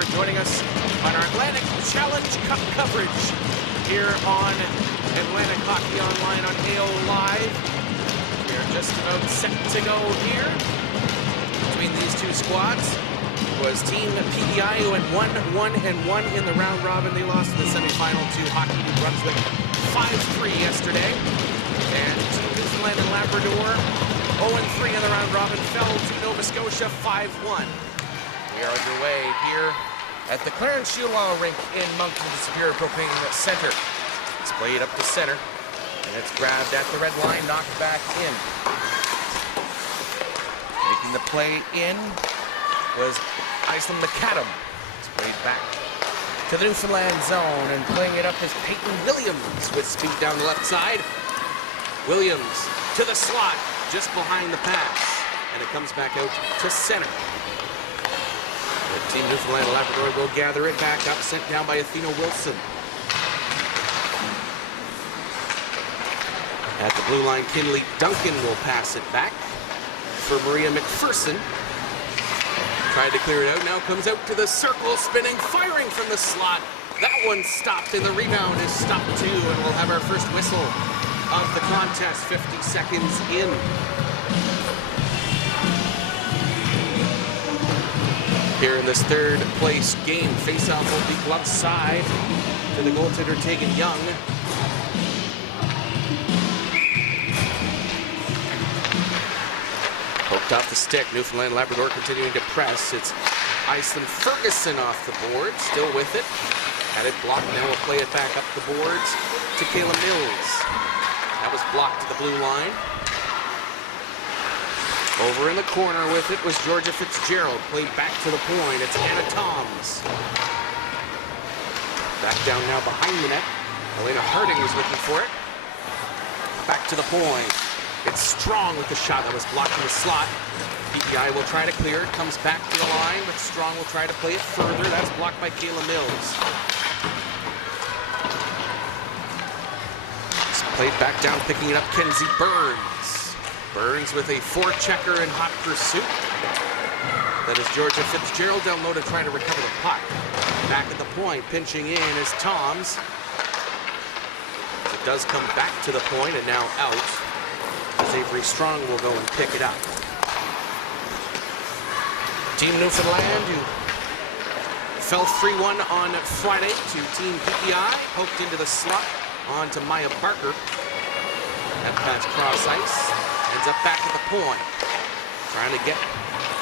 for joining us on our Atlantic Challenge Cup coverage here on Atlantic Hockey Online on AO Live. We are just about set to go here. Between these two squads was Team PEI, who had won 1-1 in the round robin. They lost in the semifinal to Hockey New Brunswick 5-3 yesterday. And Team Newfoundland and Labrador 0-3 in the round robin, fell to Nova Scotia 5-1. We are underway here at the Clarence Shulaw rink in Moncton Superior Propane Center. It's played up the center, and it's grabbed at the red line, knocked back in. Making the play in was Iceland McAdam. It's played back to the Newfoundland zone, and playing it up is Peyton Williams with speed down the left side. Williams to the slot, just behind the pass, and it comes back out to center. The Team Newfoundland and Labrador will gather it back up, sent down by Athena Wilson. At the blue line, Kinley Duncan will pass it back for Maria McPherson. Tried to clear it out, now comes out to the circle, spinning, firing from the slot. That one stopped, and the rebound is stopped too, and we'll have our first whistle of the contest, 50 seconds in. Here in this third place game, faceoff will be glove side to the goaltender Tegan Young. Poked off the stick, Newfoundland Labrador continuing to press. It's Iceland Ferguson off the board, still with it. Had it blocked, now we'll play it back up the boards to Kayla Mills. That was blocked to the blue line. Over in the corner with it was Georgia Fitzgerald. Played back to the point. It's Anna Toms. Back down now behind the net. Elena Harding was looking for it. Back to the point. It's Strong with the shot that was blocked in the slot. PEI will try to clear it. Comes back to the line, but Strong will try to play it further. That's blocked by Kayla Mills. Played back down, picking it up, Kenzie Burns. Burns with a forechecker in hot pursuit. That is Georgia Fitzgerald down low to try to recover the puck. Back at the point, pinching in is Toms. It does come back to the point and now out. As Avery Strong will go and pick it up. Team Newfoundland, who fell 3-1 on Friday to Team PEI, poked into the slot. On to Maya Barker. That pass cross ice. Ends up back at the point. Trying to get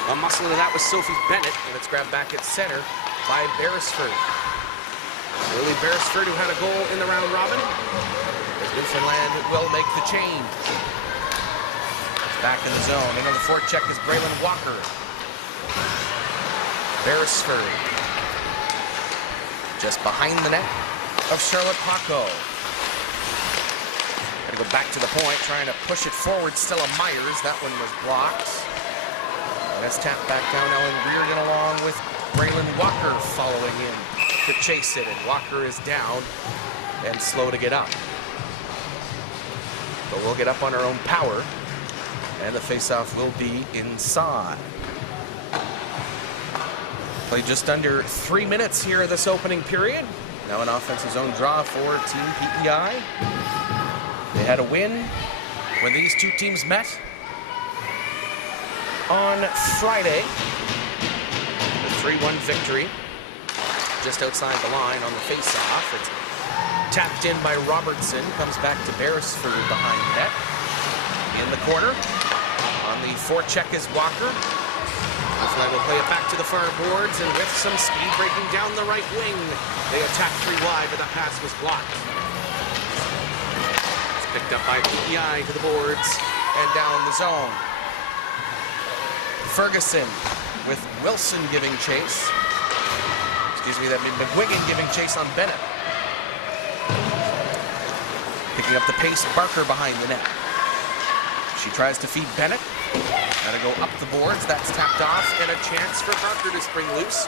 a muscle into that was Sophie Bennett, and it's grabbed back at center by Beresford. Lily Beresford, who had a goal in the round robin. As Newfoundland will make the change. Back in the zone. And on the forecheck is Braylon Walker. Beresford. Just behind the net of Charlotte Paco. Go back to the point, trying to push it forward. Stella Myers, that one was blocked. And it's tapped back down. Ellen Reardon along with Braylon Walker following in to chase it. And Walker is down and slow to get up. But we'll get up on our own power. And the faceoff will be inside. Played just under 3 minutes here this opening period. Now an offensive zone draw for Team PEI. They had a win when these two teams met on Friday. The 3-1 victory just outside the line on the face-off. It's tapped in by Robertson. Comes back to Beresford behind the net. In the corner. On the forecheck is Walker. Newfoundland will play it back to the far boards, and with some speed breaking down the right wing. They attack 3 wide, but the pass was blocked. Picked up by PEI to the boards and down the zone. Ferguson with Wilson giving chase. Excuse me, that means McGuigan giving chase on Bennett. Picking up the pace, Barker behind the net. She tries to feed Bennett. Gotta go up the boards. That's tapped off, and a chance for Barker to spring loose.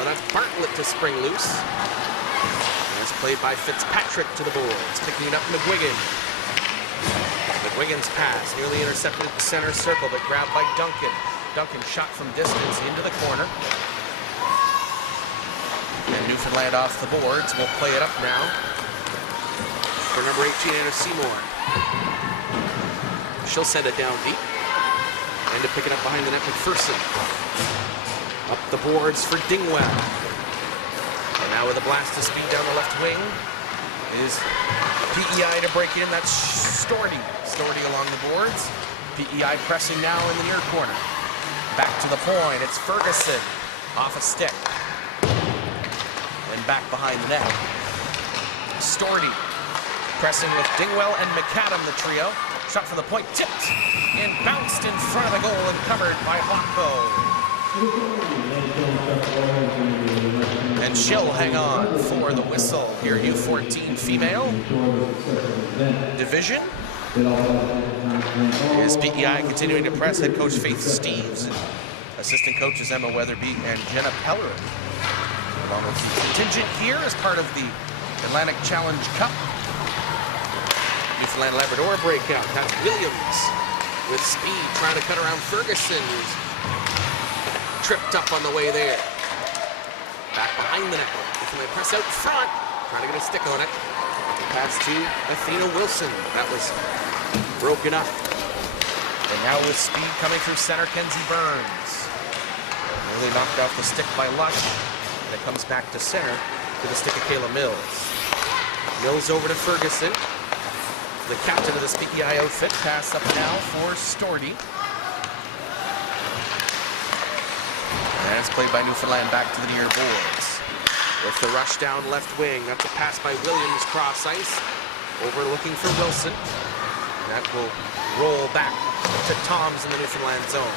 Now that's Bartlett to spring loose. It's played by Fitzpatrick to the boards. Picking it up, McGuigan. McGuigan's pass nearly intercepted at the center circle, but grabbed by Duncan. Duncan shot from distance into the corner. And Newfoundland off the boards. We'll play it up now for number 18, Anna Seymour. She'll send it down deep. And to pick it up behind the net, McPherson. Up the boards for Dingwell. And now with a blast of speed down the left wing is PEI to break in. That's Stordy. Stordy along the boards. PEI pressing now in the near corner. Back to the point. It's Ferguson off a stick. And back behind the net. Stordy pressing with Dingwell and McAdam, the trio. Shot from the point, tipped and bounced in front of the goal and covered by Hawko. And she'll hang on for the whistle here, U14 female division. Is PEI continuing to press. Head coach Faith Steves, and assistant coaches Emma Weatherby and Jenna Pellerin. Along with the contingent here as part of the Atlantic Challenge Cup. Newfoundland Labrador breakout. That's Williams with speed trying to cut around Ferguson, who's tripped up on the way there. Back behind the net. Newfoundland press out front, trying to get a stick on it. Pass to Athena Wilson. That was broken up. And now with speed coming through center, Kenzie Burns. Really knocked off the stick by Lush. And it comes back to center to the stick of Kayla Mills. Mills over to Ferguson. The captain of this PEI outfit. Pass up now for Stordy. And it's played by Newfoundland back to the near boards. With the rush down left wing. That's a pass by Williams cross ice. Over looking for Wilson. That will roll back to Toms in the Newfoundland zone.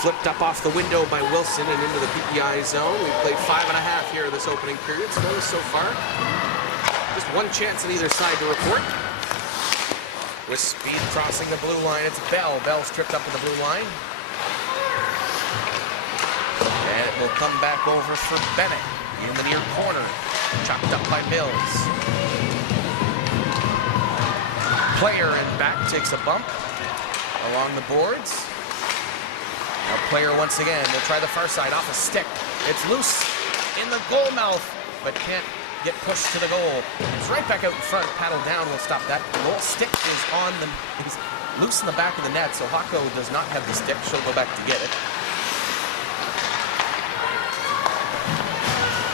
Flipped up off the window by Wilson and into the PEI zone. We've played 5.5 here this opening period. Scoreless so far. Just one chance on either side to report. With speed crossing the blue line, it's Bell. Bell's tripped up to the blue line. And it will come back over for Bennett in the near corner. Chopped up by Mills. Player in back takes a bump along the boards. Now Player once again will try the far side off a stick. It's loose in the goal mouth, but can't get pushed to the goal. It's right back out in front. Paddle down will stop that. The goal stick is on the, he's loose in the back of the net, so Hawko does not have the stick. She'll go back to get it.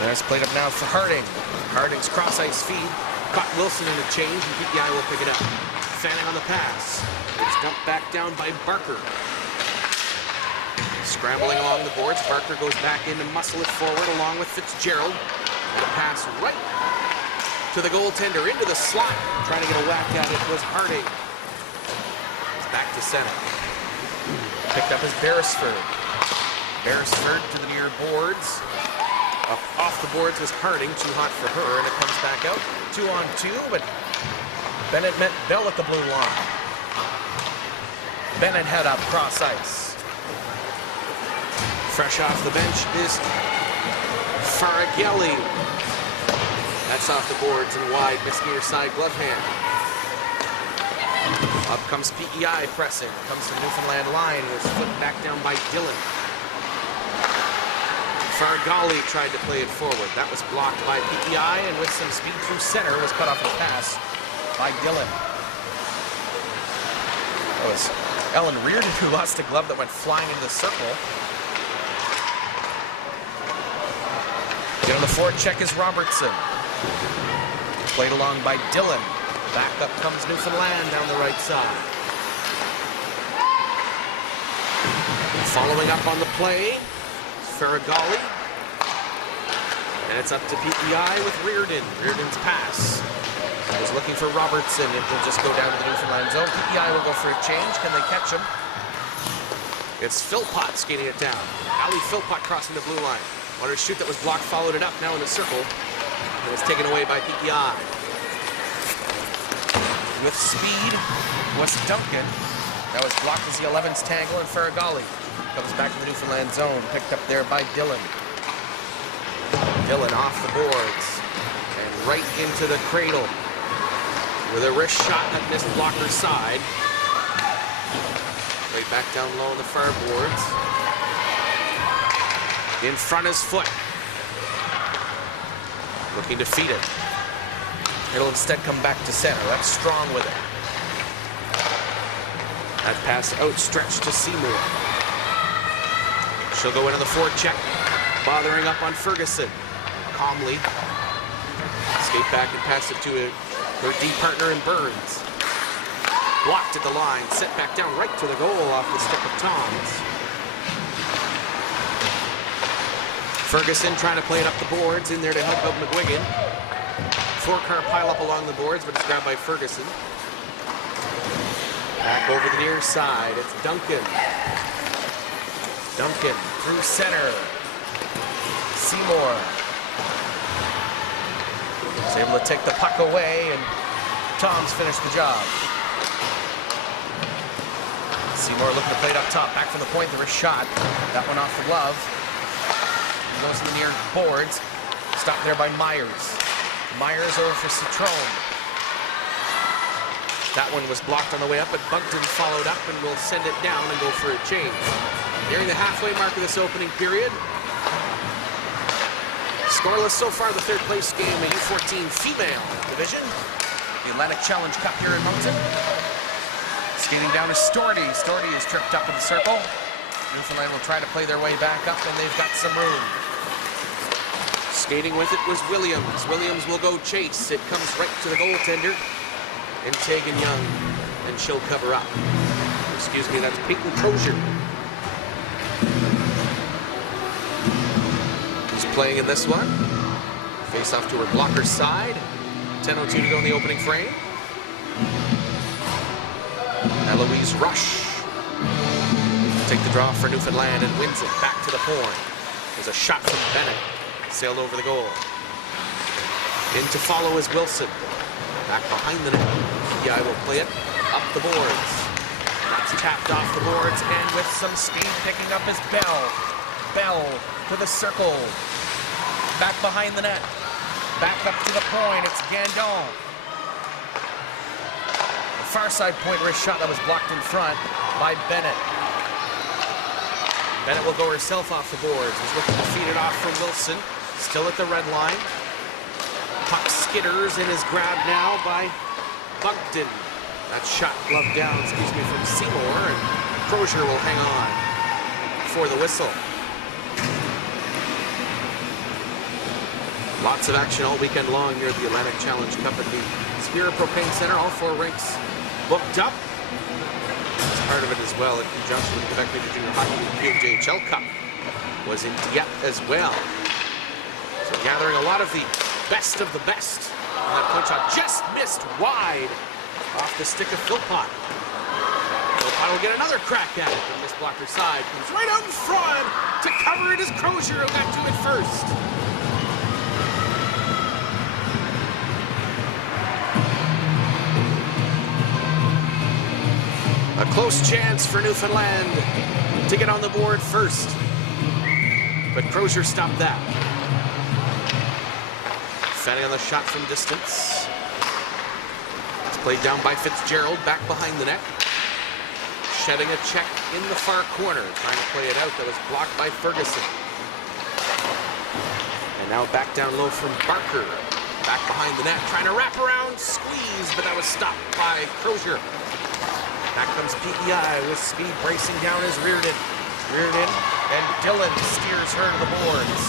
There's played up now for Harding. Harding's cross ice feed. Caught Wilson in a change, and PEI will pick it up. Fanning on the pass. It's dumped back down by Barker. Scrambling along the boards, Barker goes back in to muscle it forward along with Fitzgerald. And a pass right to the goaltender into the slot. Trying to get a whack at it was Harding. It's back to center. Picked up as Beresford. Beresford to the near boards. Up off the boards was Harding, too hot for her, and it comes back out. 2-on-2, but Bennett met Bell at the blue line. Bennett head up cross ice. Fresh off the bench is Faragelli. That's off the boards and wide, missing near side glove hand. Up comes PEI pressing. Comes to Newfoundland line. Was flipped back down by Dillon. Faragelli tried to play it forward. That was blocked by PEI, and with some speed through center was cut off a pass by Dillon. That was Ellen Reardon who lost a glove that went flying into the circle. Get on the forecheck is Robertson. Played along by Dillon. Back up comes Newfoundland down the right side. Following up on the play, Faragelli. And it's up to PEI with Reardon. Reardon's pass. Is looking for Robertson. It will just go down to the Newfoundland zone. PEI will go for a change. Can they catch him? It's Philpott skating it down. Ali Philpott crossing the blue line. On her shoot that was blocked, followed it up now in the circle. It was taken away by PEI. With speed was Duncan. That was blocked as the 11's tangle, and Faragelli comes back to the Newfoundland zone. Picked up there by Dillon. Dillon off the boards. And right into the cradle. With a wrist shot that missed blocker's side. Right back down low on the far boards. In front is Foot. looking to feed it. It'll instead come back to center. That's Strong with it. That pass outstretched to Seymour. She'll go into the forecheck, bothering up on Ferguson. Calmly skate back and pass it to her D partner in Burns. Blocked at the line, set back down right to the goal off the stick of Toms. Ferguson trying to play it up the boards, in there to help out McGuigan. Four-car pile up along the boards, but it's grabbed by Ferguson. Back over the near side, it's Duncan. Duncan through center. Seymour is able to take the puck away, and Toms finished the job. Seymour looking to play it up top. Back from the point, there was a shot. That one off the glove. Goes to the near boards. Stopped there by Myers. Myers over for Citrone. That one was blocked on the way up, but Bunkton followed up and will send it down and go for a change. Nearing the halfway mark of this opening period. Scoreless so far, the third place game, a U14 female division. The Atlantic Challenge Cup here in Moncton. Skating down to Storty. Storty is tripped up in the circle. Newfoundland will try to play their way back up, and they've got some room. Skating with it was Williams. Williams will go chase. It comes right to the goaltender. And Tegan Young, and she'll cover up. Excuse me, that's Peyton Crozier. Who's playing in this one. Face off to her blocker's side. 10:02 to go in the opening frame. Eloise Rush take the draw for Newfoundland and wins it back to the point. There's a shot from Bennett. Sailed over the goal. In to follow is Wilson. Back behind the net. PEI will play it up the boards. It's tapped off the boards, and with some speed picking up is Bell. Bell to the circle. Back behind the net. Back up to the point. It's Gandon. The far side point wrist shot that was blocked in front by Bennett. Bennett will go herself off the boards. Was looking to feed it off from Wilson. Still at the red line. Puck skitters and is grabbed now by Bunkton. That shot gloved down, from Seymour, and Crozier will hang on for the whistle. Lots of action all weekend long here at the Atlantic Challenge Cup at the Spira Propane Center. All four rinks booked up. As part of it as well, in conjunction with the Quebec Major Junior Hockey PMJHL Cup, was in Dieppe as well. So gathering a lot of the best of the best. And that punch out just missed wide off the stick of Philpott. Philpott will get another crack at it from this blocker side. Comes right out in front to cover it as Crozier who got to it first. A close chance for Newfoundland to get on the board first. But Crozier stopped that. Fanning on the shot from distance. It's played down by Fitzgerald, back behind the net. Shedding a check in the far corner, trying to play it out. That was blocked by Ferguson. And now back down low from Barker. Back behind the net, trying to wrap around, squeeze, but that was stopped by Crozier. Back comes PEI with speed bracing down as Reardon. Reardon and Dillon steers her to the boards.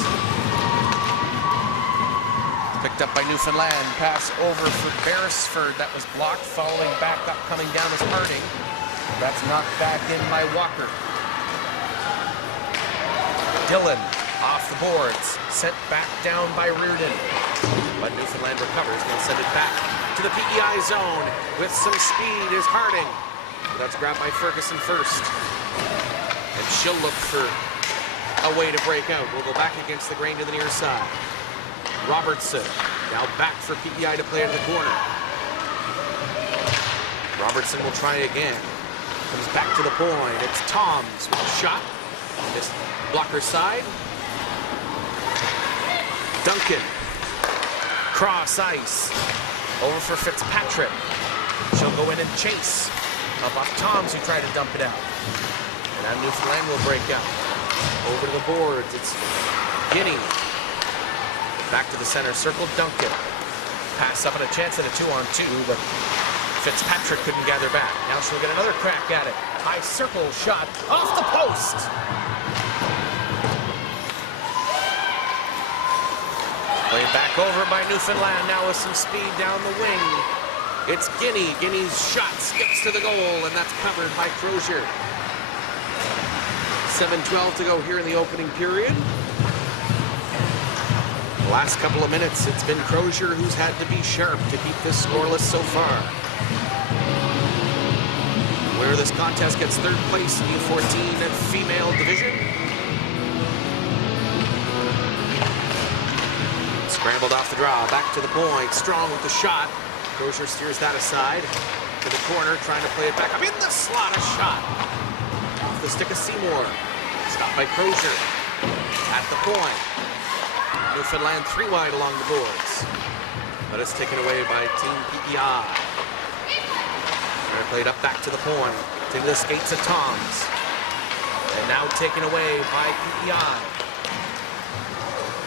Picked up by Newfoundland. Pass over for Beresford. That was blocked. Following back up, coming down is Harding. That's knocked back in by Walker. Dillon off the boards. Sent back down by Reardon. But Newfoundland recovers. They'll send it back to the PEI zone. With some speed is Harding. That's grabbed by Ferguson first. And she'll look for a way to break out. We'll go back against the grain to the near side. Robertson now back for PEI to play in the corner. Robertson will try again. Comes back to the point. It's Toms with a shot. This blocker side. Duncan. Cross ice. Over for Fitzpatrick. She'll go in and chase. Up off Toms, who tried to dump it out. And now Newfoundland will break out. Over to the boards. It's Guinea. Back to the center circle, Duncan. Pass up and a chance at a 2-on-2, but Fitzpatrick couldn't gather back. Now she'll get another crack at it. High circle shot off the post. Played back over by Newfoundland, now with some speed down the wing. It's Guinea. Guinea's shot skips to the goal, and that's covered by Crozier. 7:12 to go here in the opening period. The last couple of minutes, it's been Crozier who's had to be sharp to keep this scoreless so far. Winner of this contest gets third place in the U14 female division. Scrambled off the draw, back to the point, strong with the shot. Crozier steers that aside to the corner, trying to play it back up in the slot. A shot off the stick of Seymour. Stopped by Crozier at the point. Newfoundland 3 wide along the boards, but it's taken away by Team PEI. They're played up back to the point, to the skates of Toms, and now taken away by PEI.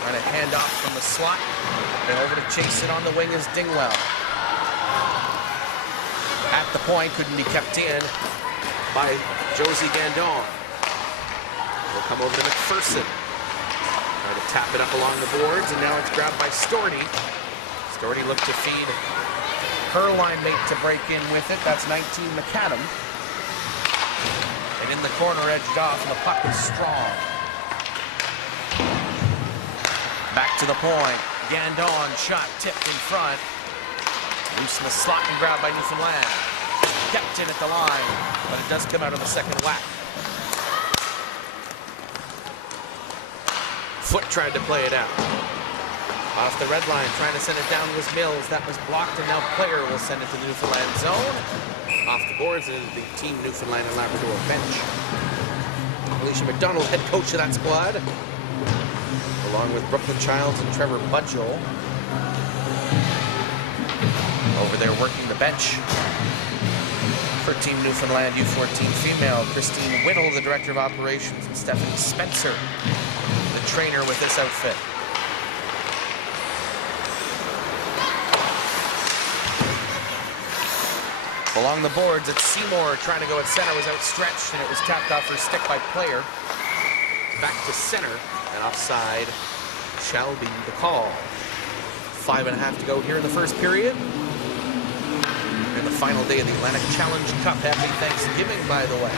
Trying to hand off from the slot, and over to chase it on the wing is Dingwell. At the point, couldn't be kept in by Josie Gandon. Will come over to McPherson. Try to tap it up along the boards, and now it's grabbed by Storty. Storty looked to feed her line mate to break in with it. That's 19 McAdam. And in the corner, edged off, and the puck is strong. Back to the point. Gandon shot tipped in front. Loose in the slot and grabbed by Newfoundland. Kept in at the line, but it does come out of the second whack. Foot tried to play it out. Off the red line, trying to send it down was Mills. That was blocked, and now Player will send it to the Newfoundland zone. Off the boards is the Team Newfoundland and Labrador bench. Alicia McDonald, head coach of that squad, along with Brooklyn Childs and Trevor Budgell. Over there working the bench for Team Newfoundland U14 female, Christine Whittle, the Director of Operations, and Stephanie Spencer, the trainer with this outfit. Along the boards, it's Seymour trying to go at center, was outstretched, and it was tapped off her stick by Player. Back to center, and offside shall be the call. 5.5 to go here in the first period. And the final day of the Atlantic Challenge Cup. Happy Thanksgiving, by the way.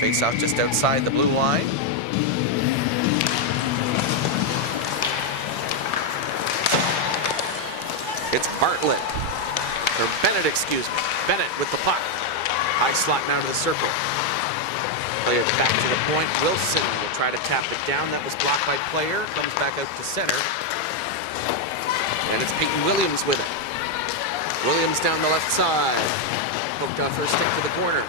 Face off just outside the blue line. It's Bartlett. Or Bennett, excuse me. Bennett with the puck. High slot now to the circle. Play it back to the point. Wilson will try to tap it down. That was blocked by Player. Comes back out to center. And it's Peyton Williams with it. Williams down the left side. Poked off her stick to the corner.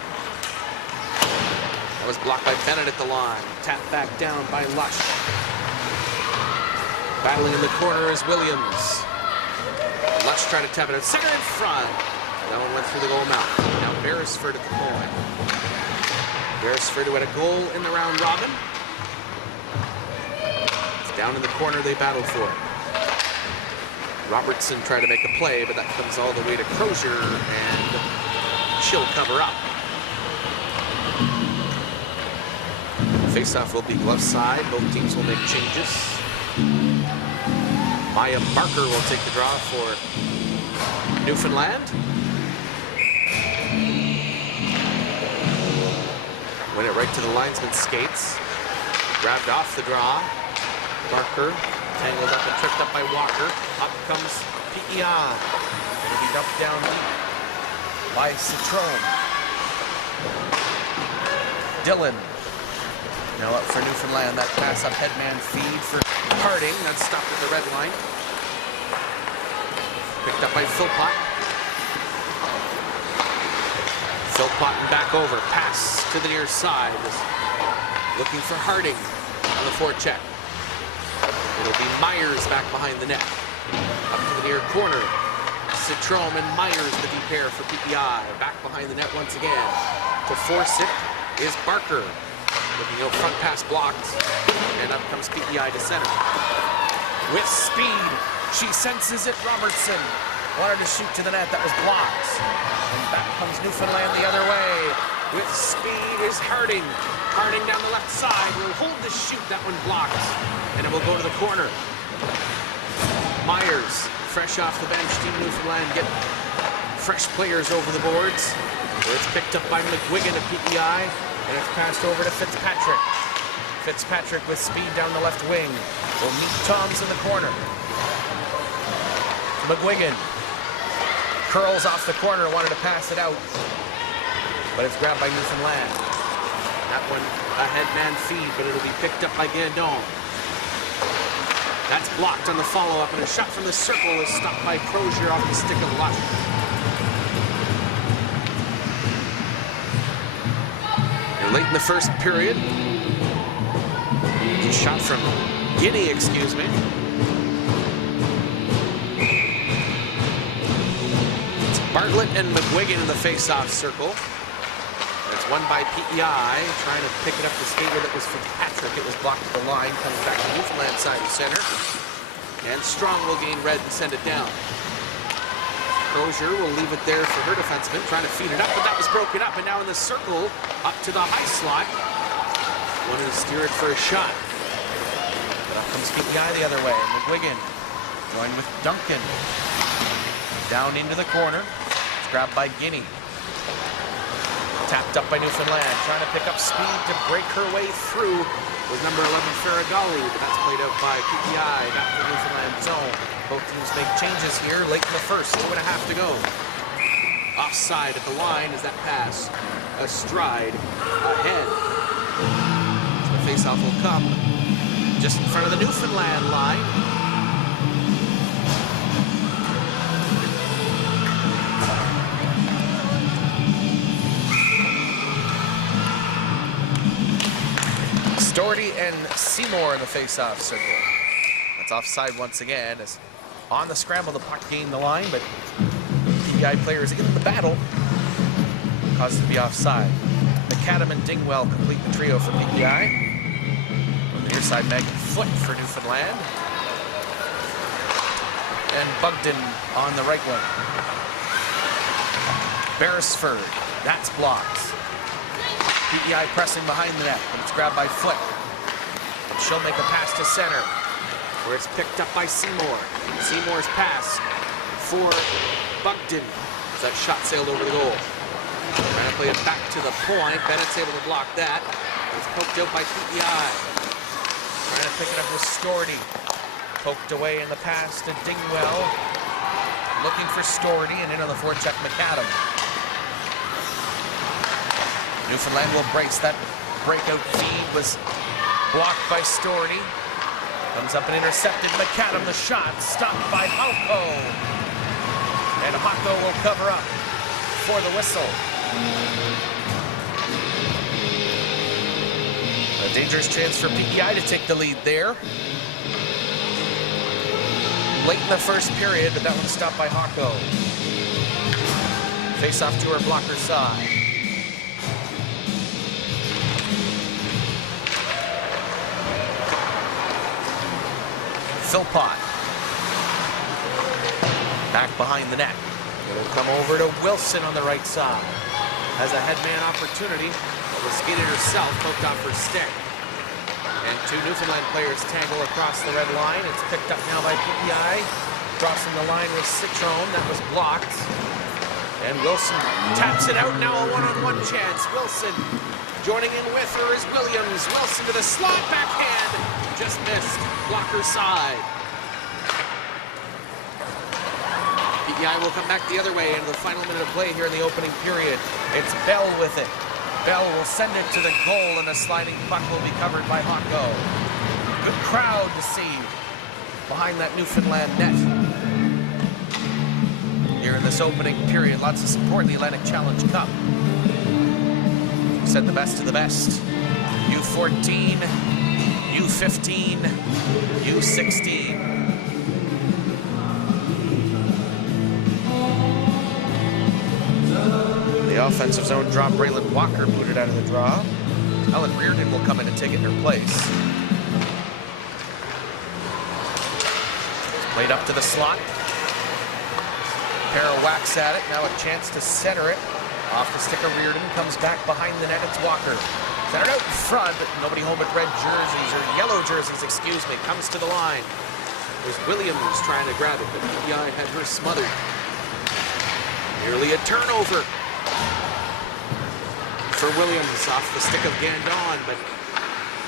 That was blocked by Bennett at the line. Tapped back down by Lush. Battling in the corner is Williams. Lush tried to tap it out. Center in front. That one went through the goal mouth. Now Beresford at the point. Beresford who had a goal in the round robin. It's down in the corner they battle for it. Robertson tried to make a play, but that comes all the way to Crozier, and she'll cover up. Faceoff will be glove side. Both teams will make changes. Maya Barker will take the draw for Newfoundland. Went it right to the linesman's skates. Grabbed off the draw. Barker tangled up and tripped up by Walker. Up comes PEI. It'll be dumped down deep by Citrone. Dillon. Now up for Newfoundland. That pass up headman feed for Harding. That's stopped at the red line. Picked up by Philpott. Philpott and back over. Pass to the near side. Looking for Harding on the forecheck. It'll be Myers back behind the net. Up to the near corner. Citrome and Myers, the deep pair for PEI. Back behind the net once again. To force it is Barker. Looking out, front pass blocked. And up comes PEI to center. With speed, she senses it. Robertson wanted to shoot to the net. That was blocked. And back comes Newfoundland the other way. With speed is Harding. Harding down the left side. Will hold the shoot. That one blocked. And it will go to the corner. Myers, fresh off the bench. Team Newfoundland get fresh players over the boards. It's picked up by McGuigan at PEI. And it's passed over to Fitzpatrick. Fitzpatrick with speed down the left wing. Will meet Toms in the corner. McGuigan curls off the corner, wanted to pass it out. But it's grabbed by Newfoundland. That one a headman feed, but it'll be picked up by Gandon. That's blocked on the follow-up, and a shot from the circle is stopped by Crozier off the stick of Lush. Late in the first period. A shot from Guinea, excuse me. It's Bartlett and McGuigan in the face-off circle. And it's won by PEI, trying to pick it up the skater that was Fitzpatrick. It was blocked at the line, comes back to Newfoundland side of center. And Strong will gain red and send it down. Crozier will leave it there for her defenseman, trying to feed it up, but that was broken up, and now in the circle, up to the high slot. One is steered for a shot. But up comes PEI the other way. McGuigan joined with Duncan. Down into the corner. It's grabbed by Guinea. Tapped up by Newfoundland, trying to pick up speed to break her way through. Was number 11 Ferragalli, but that's played out by PEI. Got to the Newfoundland zone. Both teams make changes here late in the first. 2.5 to go. Offside at the line as that pass. A stride ahead. So the faceoff will come just in front of the Newfoundland line. Doherty and Seymour in the face-off circle. That's offside once again. As on the scramble, the puck gained the line, but PEI players in the battle caused it to be offside. McAdam and Dingwell complete the trio for PEI. On the near side, Megan Foot for Newfoundland. And Bugden on the right wing. Beresford, that's blocked. PEI pressing behind the net, but it's grabbed by Foot. She'll make a pass to center, where it's picked up by Seymour. Seymour's pass for Bugden. That shot sailed over the goal. Trying to play it back to the point. Bennett's able to block that. It's poked out by PEI. Trying to pick it up with Storty. Poked away in the pass to Dingwell. Looking for Storty, and in on the forecheck, McAdam. Newfoundland will brace. That breakout feed was blocked by Storty. Comes up and intercepted. McAdam, the shot, stopped by Hauko. And Hauko will cover up for the whistle. A dangerous chance for PEI to take the lead there. Late in the first period, but that one stopped by Hauko. Face off to her blocker side. Philpott. Back behind the net. It'll come over to Wilson on the right side. Has a headman opportunity, but was skated herself, poked off her stick. And two Newfoundland players tangle across the red line. It's picked up now by PEI. Crossing the line was Citron. That was blocked. And Wilson taps it out. Now a one-on-one chance. Wilson joining in with her is Williams. Wilson to the slot, backhand. Just missed. Blocker side. PEI will come back the other way into the final minute of play here in the opening period. It's Bell with it. Bell will send it to the goal, and a sliding puck will be covered by Hauko. Good crowd to see behind that Newfoundland net. Here in this opening period, lots of support in the Atlantic Challenge Cup. We said the best of the best. U14, U15, U16. The offensive zone draw, Braylon Walker booted out of the draw. Ellen Reardon will come in and take it in her place. Played up to the slot. Para whacks at it. Now a chance to center it. Off the stick of Reardon. Comes back behind the net. It's Walker. Centered out in front, but nobody home with red jerseys, or yellow jerseys, excuse me. Comes to the line. There's Williams trying to grab it, but PEI had her smothered. Nearly a turnover for Williams off the stick of Gandon, but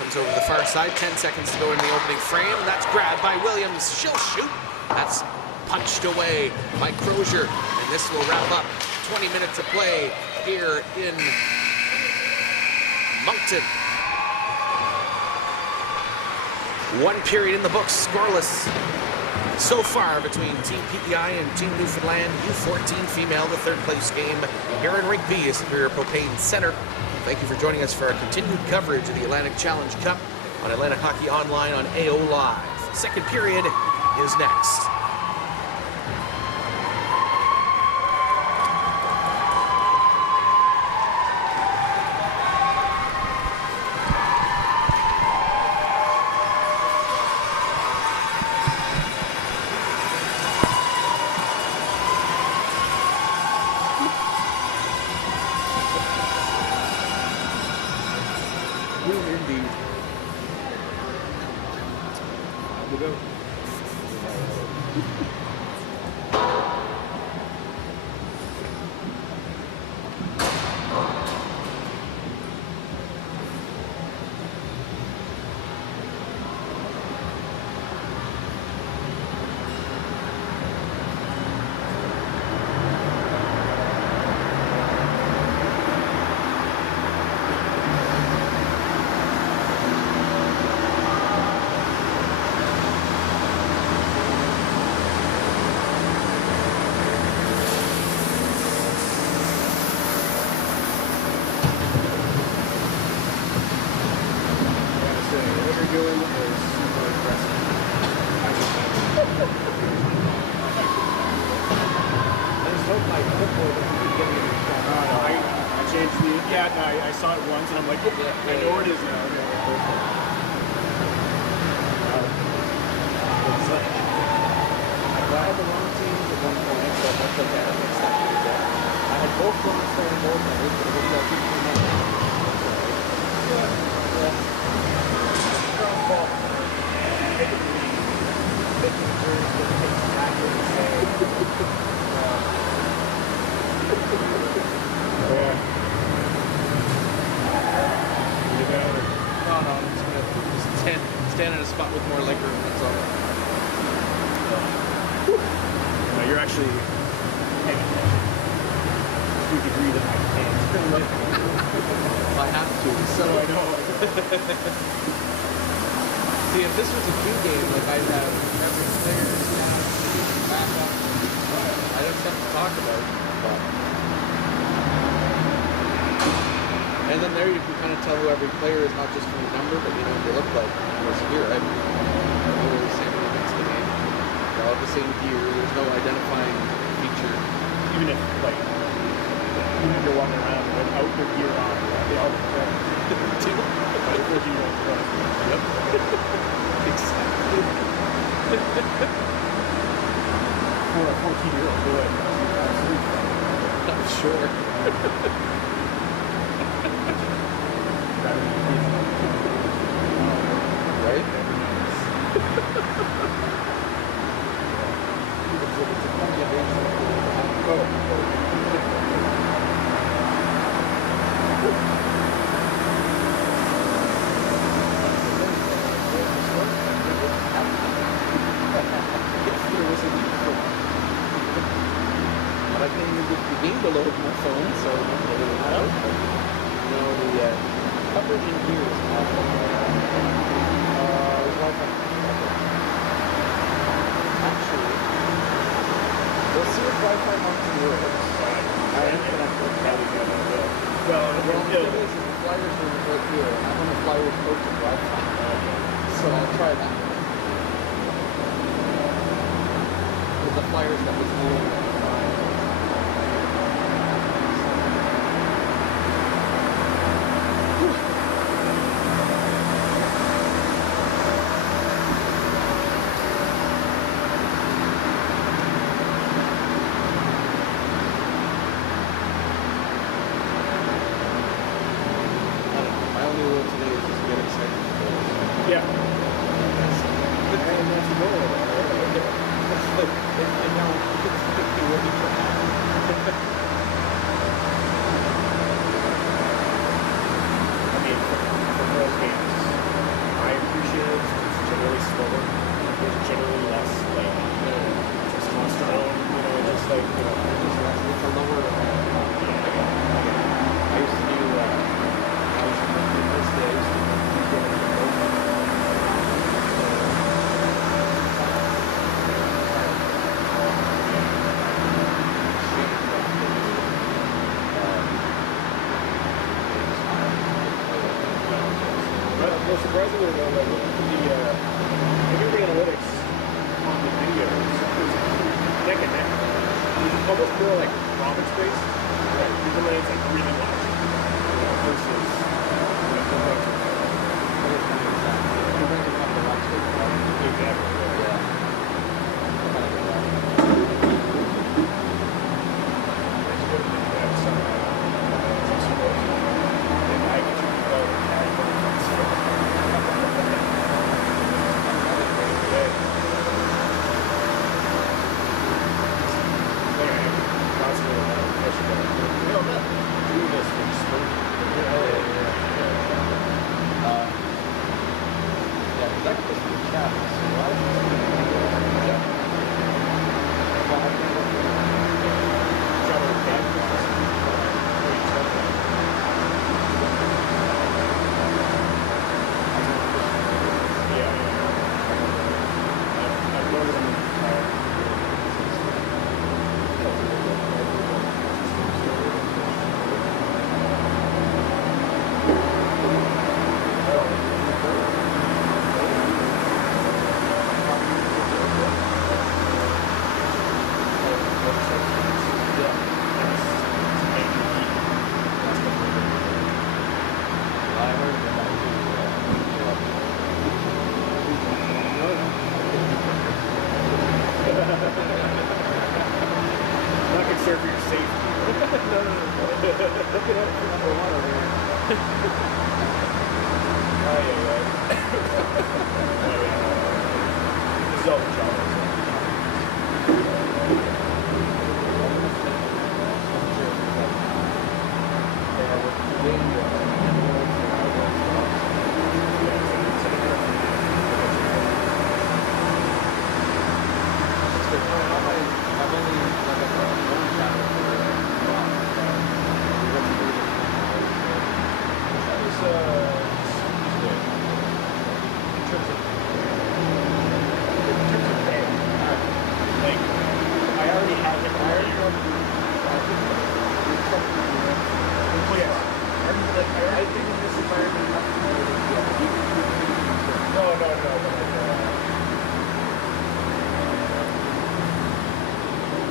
comes over the far side. 10 seconds to go in the opening frame. That's grabbed by Williams. She'll shoot. That's punched away by Crozier, and this will wrap up 20 minutes of play here in Moncton. One period in the books, scoreless so far between Team PEI and Team Newfoundland. U14 female, the third place game here in Rink B at Superior Propane Center. Thank you for joining us for our continued coverage of the Atlantic Challenge Cup on Atlantic Hockey Online on AO Live. Second period is next. Indeed. We'll go. I saw it once and I'm like, I know where it is now. It's like, I had the wrong teams at one point, so that's okay. I mixed that things up. I had both wrong starting both numbers, but it was like 15 minutes. Yeah. Strong ball. Making sure that it takes exactly the same. Yeah. No, I'm just gonna stand in a spot with more leg room, that's all. No, you're actually heavy. You can read in my pants. I have to, so I know. See, if this was a Q game, like I'd have every player, staff, backup. I don't have to talk about it. But... And then there you can kind of tell who every player is, not just from the number, but you know what they look like. Whereas here, I know the same events the game. They're all the same gear. There's no identifying feature. Even if, like, you're walking around without your gear on, they all look correct. But of course you don't trust. Yep. Exactly. For a 14-year-old boy, I'm sure. Right? I can even get the game below my phone, so I'm not going to get it out. You know, the coverage in here is awful. Actually, we'll see if Wi-Fi works. I am connected. Well, the thing is, the flyers are right here, and I'm on the flyers posted Wi-Fi. So I'll try that. With the flyers that was moving. wants to go there. And now it's working for now. I mean, for girls' games, I appreciate it. It's generally slower. There's generally less, like, testosterone, you know, just like, you know, It's a lower. I used to do. I was in the university. I used to do Well, surprisingly though, like the analytics on the videos is neck and neck. It's almost more like province based, right? Even when it's like really watching, you know, versus exactly. Not concerned for your safety. No. Look it up for number one over here. Oh, yeah. This is all the Charles.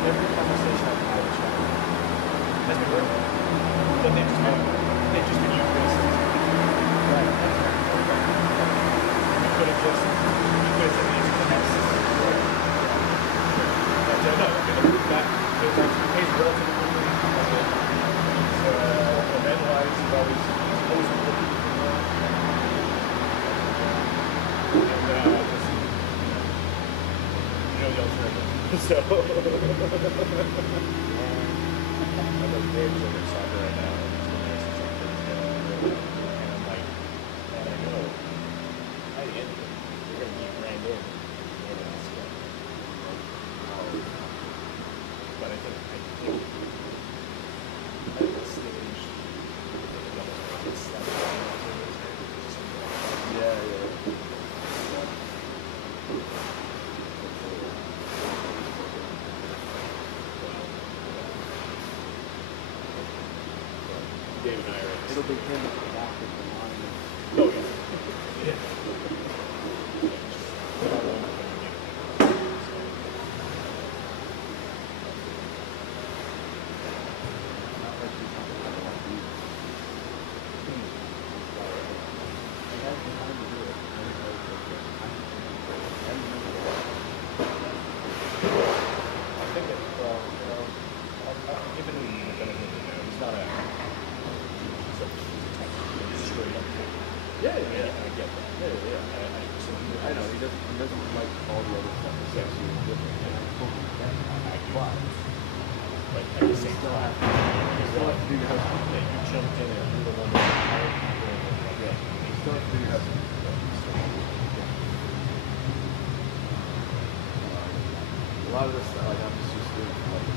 Every conversation I've had with Chad has been great. But they've just been youth-based. Right. You could have just said these are the next. But no, that pays relatively quickly. So, event-wise, he's always looking for more. And just, you know the alternative. So, I'm like Dave's over at soccer right now, and he's been there since like Thursday. And I'm like, man, I know by the end of it, you're going to be grand in. But I think at this stage, it almost makes it slightly Yeah. Dave and I are It'll be him at the back of the line. Oh, yeah. Not like he's not going to want to eat. He has the time to do it. I think that, well, you know, I'll give him the benefit of the doubt. He's not a, he's a lot of this stuff, like, I'm just used to doing like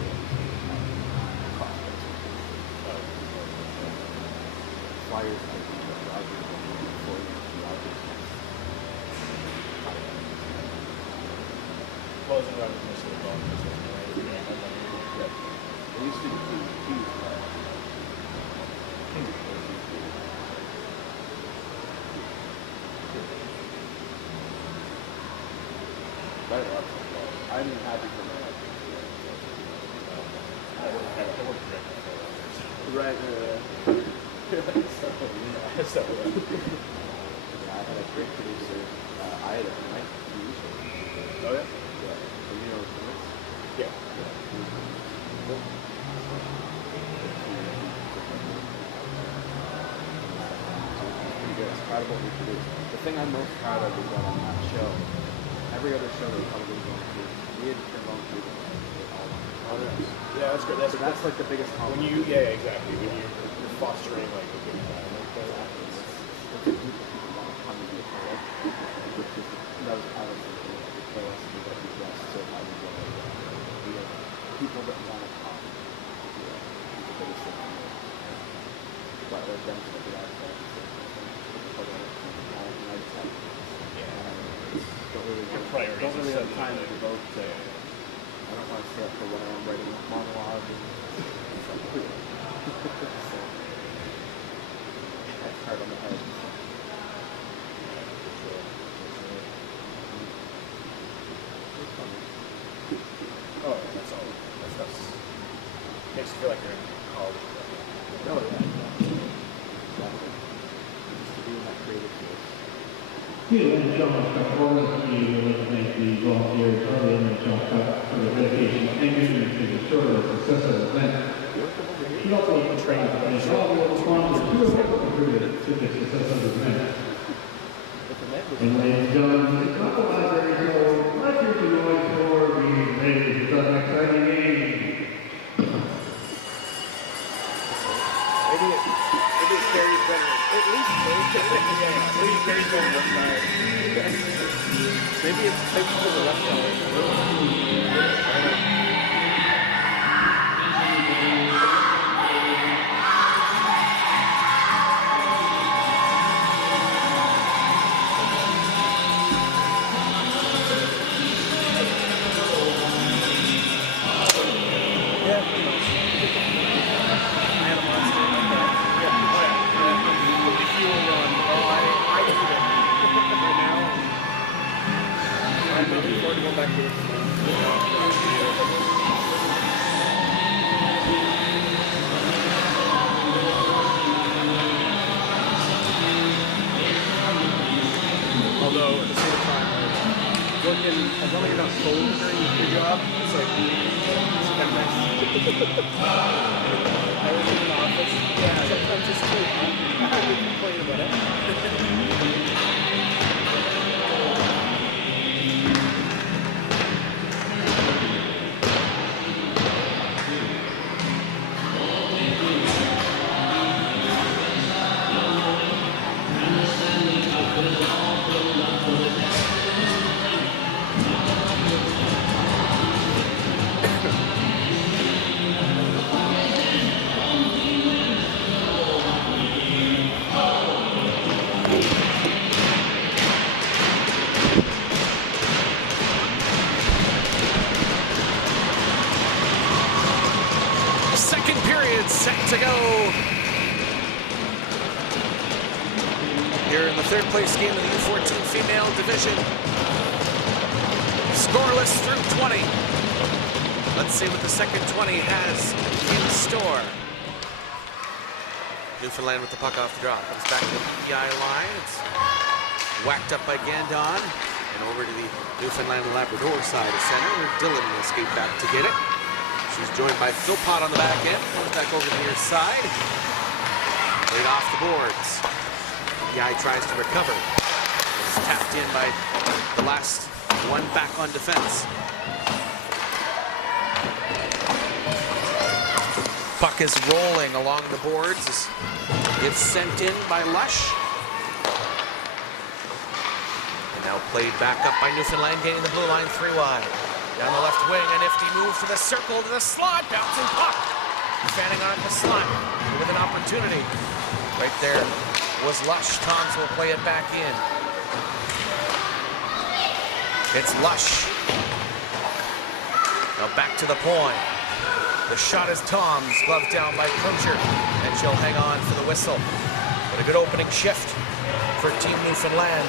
flyers and Closing around the mission of all this, right? It used to be huge. Right, I'm happy for that. Right. So, I had a great producer, Ida, right? oh yeah? Yeah. And you know what it is? Yeah. Pretty good. It's proud of what we produced. The thing I'm most proud of is that on that show, every other show that we probably going through, we had been going through all of them. Oh, nice. Yeah, that's great. That's like the biggest when compliment. you, yeah, exactly. When you're fostering like a good environment. That was part of the philosophy that we just so highly valued. We have people that want to come. The biggest thing. But they're them to the outside. Don't really have time to devote to. I don't want to stay up for when I'm writing a monologue. That's hard on the head. Oh, that's all. That's makes you feel like you're in college. No, yeah. Exactly. Just to be in that creative field. Ladies and gentlemen, performance we would like to thank the volunteers early and John Cup for their dedication and commitment to the sure success of the event. We also like to thank all the performers who have contributed to the success of the event. And ladies and gentlemen, it's not the library, so let's hear the noise for being ready for the exciting game. Maybe it's Gary's better. At least Gary's better left side. Maybe it's typed to the left side. Although at the same time, working as long as you're not sold during your job, it's like it's kind of nice. I was in the office. Yeah, sometimes it's cool. I would complain about it. Second period set to go. Here in the third place game of the U14 female division. Scoreless through 20. Let's see what the second 20 has in store. Newfoundland with the puck off the draw. Comes back to the PEI line. It's whacked up by Gandon. And over to the Newfoundland and Labrador side of center, where Dylan will escape back to get it. She's joined by Philpott on the back end. Comes back over the near side. Played off the boards. PEI tries to recover. It's tapped in by the last one back on defense. Puck is rolling along the boards. It's sent in by Lush. And now played back up by Newfoundland, getting the blue line 3 wide. Down the left wing, a nifty move to the circle, to the slot, bouncing puck. Fanning on the slot with an opportunity. Right there was Lush. Toms will play it back in. It's Lush. Now back to the point. The shot is Toms, gloved down by Crozier, and she'll hang on for the whistle. But a good opening shift for Team Newfoundland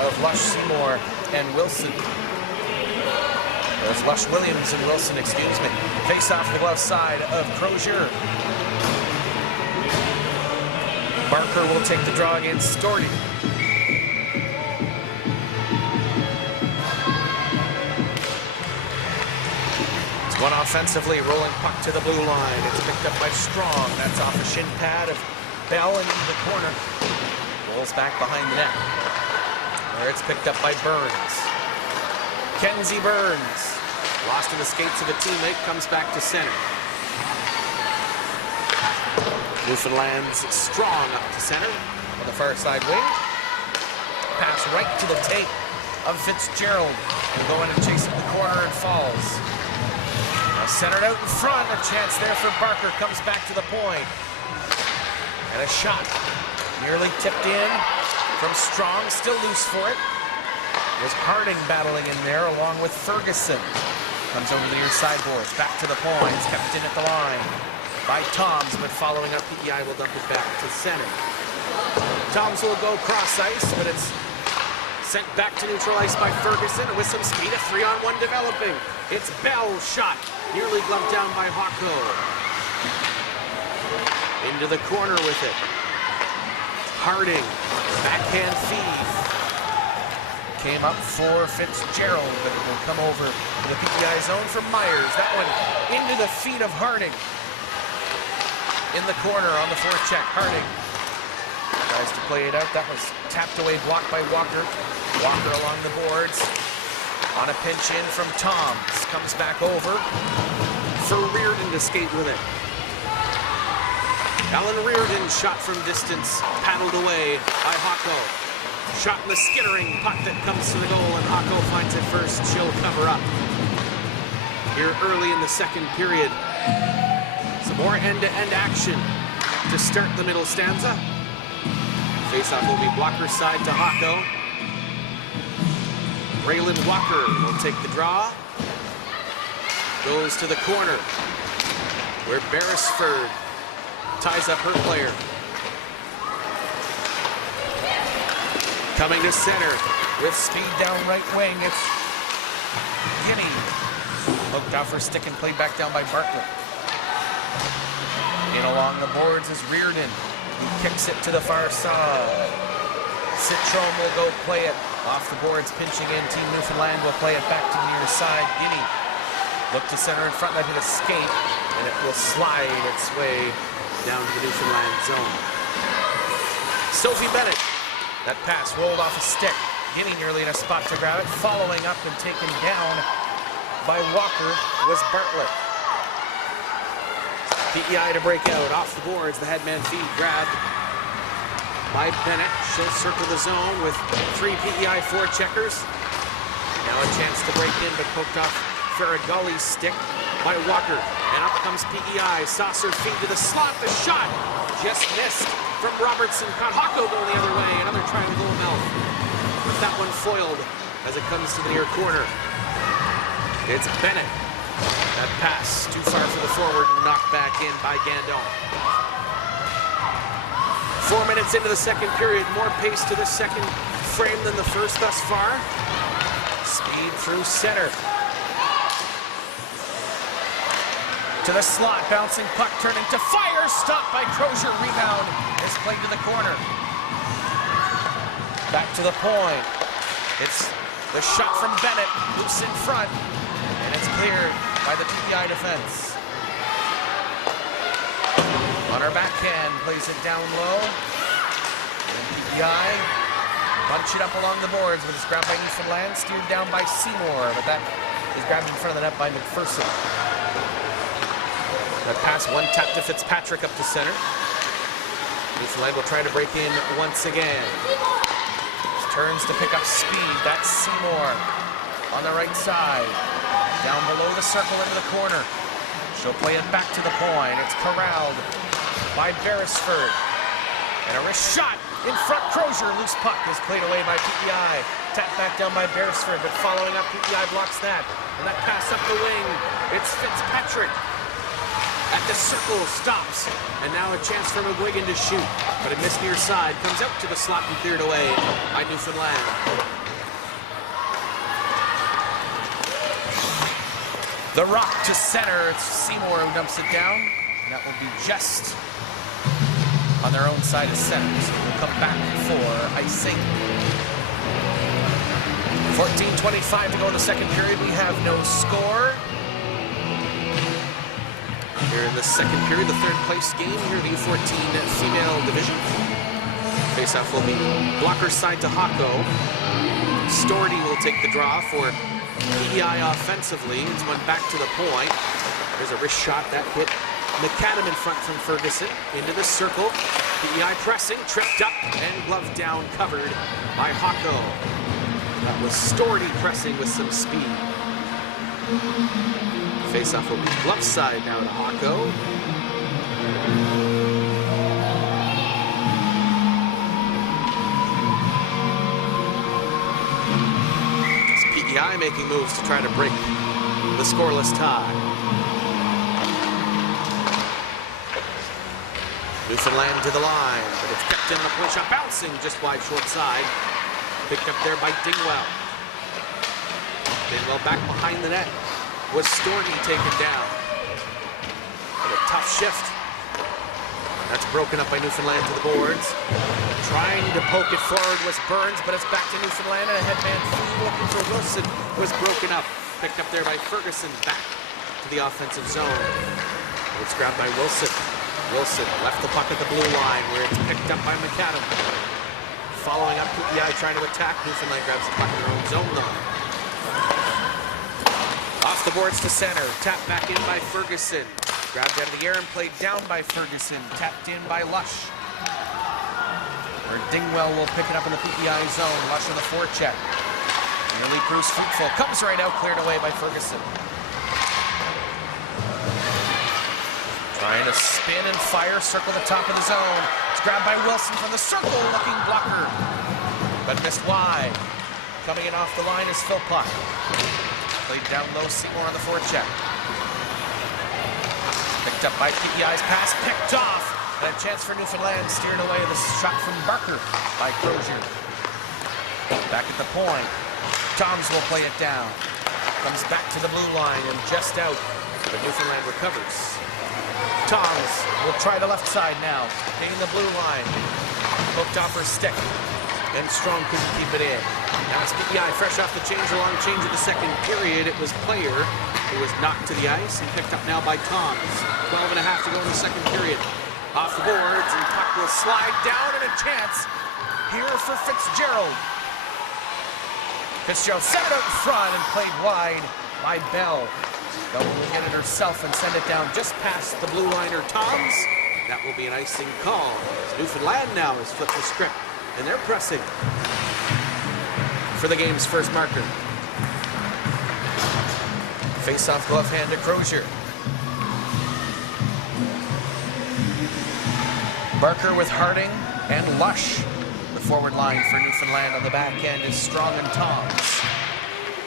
of Lush, Seymour, and Wilson. There's Lush, Williams, and Wilson, excuse me. Face off the glove side of Crozier. Barker will take the draw against Storty. It's one offensively, rolling puck to the blue line. It's picked up by Strong. That's off a shin pad of Bell into the corner. Rolls back behind the net. There it's picked up by Burns. Kenzie Burns. Lost in the skates of a teammate, comes back to center. Newfoundland's Strong up to center on the far side wing. Pass right to the tape of Fitzgerald. And go in and chase him the corner and falls. Now centered out in front, a chance there for Barker, comes back to the point. And a shot nearly tipped in from Strong, still loose for it. Was Harding battling in there along with Ferguson. Comes over the near sideboards, back to the points, kept in at the line by Toms, but following up, PEI will dump it back to center. Toms will go cross ice, but it's sent back to neutral ice by Ferguson with some speed, a 3-on-1 developing. It's Bell's shot, nearly gloved down by Hawko. Into the corner with it. Harding, backhand feed. Came up for Fitzgerald, but it will come over to the PEI zone for Myers. That one into the feet of Harding. In the corner on the forecheck, Harding tries to play it out. That was tapped away, blocked by Walker. Walker along the boards. On a pinch in from Toms. Comes back over for Reardon to skate with it. Alan Reardon shot from distance, paddled away by Hawko. Shot in the skittering puck that comes to the goal, and Hawko finds it first. She'll cover up. Here early in the second period. Some more end-to-end action to start the middle stanza. Face-off will be blocker side to Hawko. Raylan Walker will take the draw. Goes to the corner, where Beresford ties up her player. Coming to center with speed down right wing. It's Guinea. Poked off her stick and played back down by Bartlett. In along the boards is Reardon, who kicks it to the far side. Citron will go play it off the boards, pinching in. Team Newfoundland will play it back to the near side. Guinea look to center in front, let it escape, and it will slide its way down to the Newfoundland zone. Sophie Bennett. That pass rolled off a stick. Guinea nearly in a spot to grab it. Following up and taken down by Walker was Bartlett. PEI to break out. Off the boards, the headman feed grabbed by Bennett. She'll circle the zone with 3 PEI forecheckers. Now a chance to break in, but poked off Ferragulli's stick by Walker. And up comes PEI. Saucer feed to the slot. The shot just missed from Robertson. Caught Hawko going the other way. Another triangle mouth. With that one foiled as it comes to the near corner. It's Bennett. That pass too far for the forward, knocked back in by Gandon. 4 minutes into the second period, more pace to the second frame than the first thus far. Speed through center. To the slot, bouncing puck turning to fire, stopped by Crozier, rebound is played to the corner. Back to the point. It's the shot from Bennett, loose in front, and it's cleared by the PEI defense. On her backhand, plays it down low. And PEI bunch it up along the boards, but it's grabbed by Newfoundland, steered down by Seymour, but that is grabbed in front of the net by McPherson. That pass, one tap to Fitzpatrick up to center. Newfoundland will try to break in once again. Turns to pick up speed. That's Seymour on the right side. Down below the circle into the corner. She'll play it back to the point. It's corralled by Beresford. And a wrist shot in front. Crozier, loose puck is played away by PEI. Tapped back down by Beresford, but following up, PEI blocks that. And that pass up the wing. It's Fitzpatrick. At the circle, stops. And now a chance for McGuigan to shoot. But it missed near side. Comes out to the slot and cleared away by Newfoundland. The rock to center. It's Seymour who dumps it down. And that will be just on their own side of center. So we'll come back for icing. 14:25 to go in the second period. We have no score. Here in the second period, the third place game here in the U14 female division. Faceoff will be blocker side to Hako. Storty will take the draw for PEI offensively. It's one back to the point. There's a wrist shot that hit McAdam in front from Ferguson. Into the circle. PEI pressing, tripped up, and gloved down, covered by Hako. That was Storty pressing with some speed. Faceoff will be glove side now to Hako. It's PEI making moves to try to break the scoreless tie. Newfoundland to the line, but it's kept in the push up, bouncing just wide short side. Picked up there by Dingwell. Dingwell back behind the net. Was Storty taken down. And a tough shift. That's broken up by Newfoundland to the boards. Trying to poke it forward was Burns, but it's back to Newfoundland, and a headman looking for Wilson was broken up. Picked up there by Ferguson, back to the offensive zone. It's grabbed by Wilson. Wilson left the puck at the blue line where it's picked up by McAdam. Following up, PEI trying to attack. Newfoundland grabs the puck in their own zone though. Off the boards to center, tapped back in by Ferguson. Grabbed out of the air and played down by Ferguson. Tapped in by Lush. Where Dingwell will pick it up in the PEI zone. Lush with a forecheck. Nearly Bruce Fruitful. Comes right out, cleared away by Ferguson. Trying to spin and fire, circle the top of the zone. It's grabbed by Wilson from the circle, looking blocker. But missed wide. Coming in off the line is Philpott. Played down low, Seymour on the forecheck. Picked up by PEI's pass, picked off. And a chance for Newfoundland, steered away the shot from Barker by Crozier. Back at the point. Toms will play it down. Comes back to the blue line and just out. But Newfoundland recovers. Toms will try the left side now. Hitting the blue line. Hooked off her stick. And Strong couldn't keep it in. Now it's PEI fresh off the change, a long change of the second period. It was Player who was knocked to the ice and picked up now by Toms. 12 and a half to go in the second period. Off the boards, and puck will slide down, and a chance here for Fitzgerald. Fitzgerald sent it out in front and played wide by Bell. Bell will get it herself and send it down just past the blue liner Toms. That will be an icing call. Newfoundland now has flipped the script, and they're pressing for the game's first marker. Face-off glove hand to Crozier. Barker with Harding and Lush. The forward line for Newfoundland on the back end is Strong and Toms.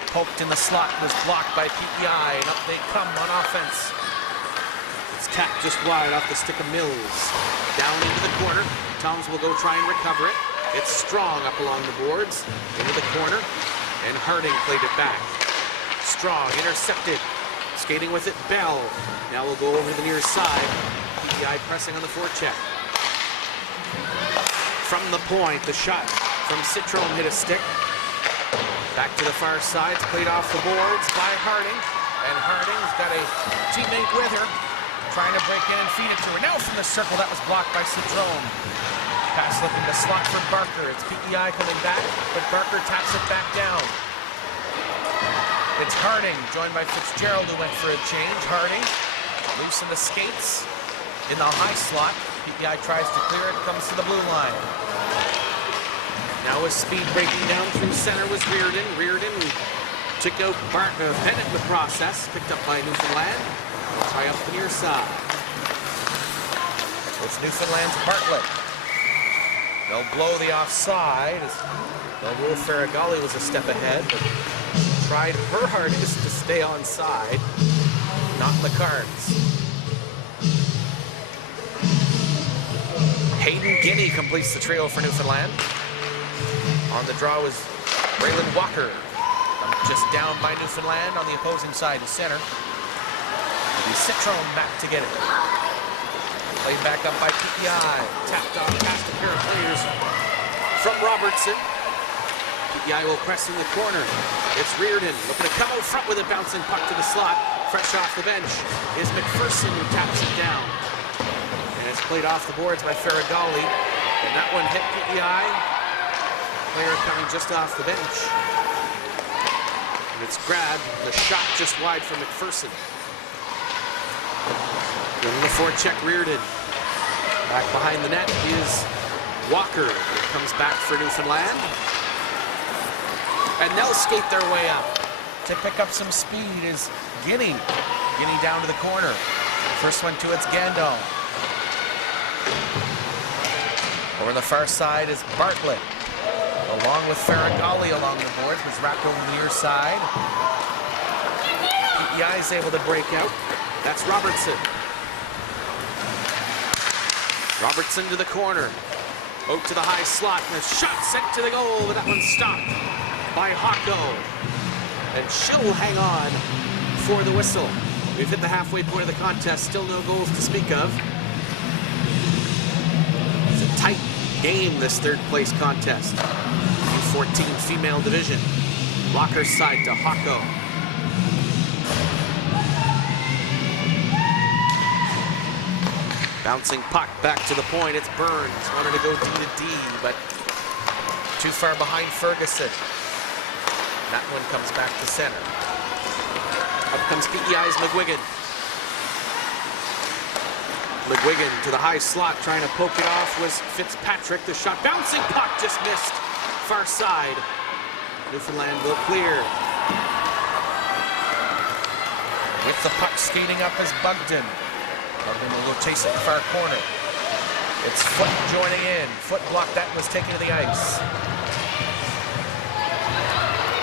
Poked in the slot, was blocked by PEI, and up they come on offense. It's tapped just wide off the stick of Mills. Down into the corner. Toms will go try and recover it. It's Strong up along the boards, into the corner, and Harding played it back. Strong intercepted. Skating with it, Bell. Now we'll go over the near side. PEI pressing on the forecheck. From the point, the shot from Citrone hit a stick. Back to the far side, it's played off the boards by Harding. And Harding's got a teammate with her, trying to break in and feed it to her. Now from the circle, that was blocked by Citrone. Pass looking to slot for Barker. It's PEI coming back, but Barker taps it back down. It's Harding, joined by Fitzgerald, who went for a change. Harding, loosen the skates in the high slot. PEI tries to clear it, comes to the blue line. Now with speed breaking down through center was Reardon. Reardon took out Bennett in the process, picked up by Newfoundland. Try up the near side. It's Newfoundland's Bartlett. They'll blow the offside. They'll rule Ferragalli was a step ahead, but tried her hardest to stay onside. Not in the cards. Hayden Guinea completes the trio for Newfoundland. On the draw was Braylon Walker. Just down by Newfoundland on the opposing side to center. The Citron back to get it. Played back up by PEI. Tapped off past a pair of players from Robertson. PEI will press in the corner. It's Reardon looking to come out front with a bouncing puck to the slot. Fresh off the bench is McPherson who taps it down. And it's played off the boards by Ferragalli. And that one hit PEI. Player coming just off the bench. And it's grabbed. The shot just wide for McPherson. In the forecheck, Reardon. Back behind the net is Walker. Comes back for Newfoundland. And they'll skate their way up. To pick up some speed is Guinea. Guinea down to the corner. First one to it's Gandon. Over the far side is Bartlett. Along with Ferragalli along the boards, was wrapped over the near side. PEI is able to break out. That's Robertson. Robertson to the corner. Out to the high slot, and a shot sent to the goal, but that one's stopped by Hocko. And she'll hang on for the whistle. We've hit the halfway point of the contest, still no goals to speak of. It's a tight game, this third place contest. U14 female division. Blocker side to Hocko. Bouncing puck back to the point. It's Burns. Wanted to go D to D, but too far behind Ferguson. That one comes back to center. Up comes PEI's McGuigan. McGuigan to the high slot, trying to poke it off was Fitzpatrick. The shot, bouncing puck, just missed. Far side. Newfoundland will clear. With the puck skating up is Bugden. Bugden will go chase it in the far corner. It's Foot joining in. Foot blocked that and was taken to the ice.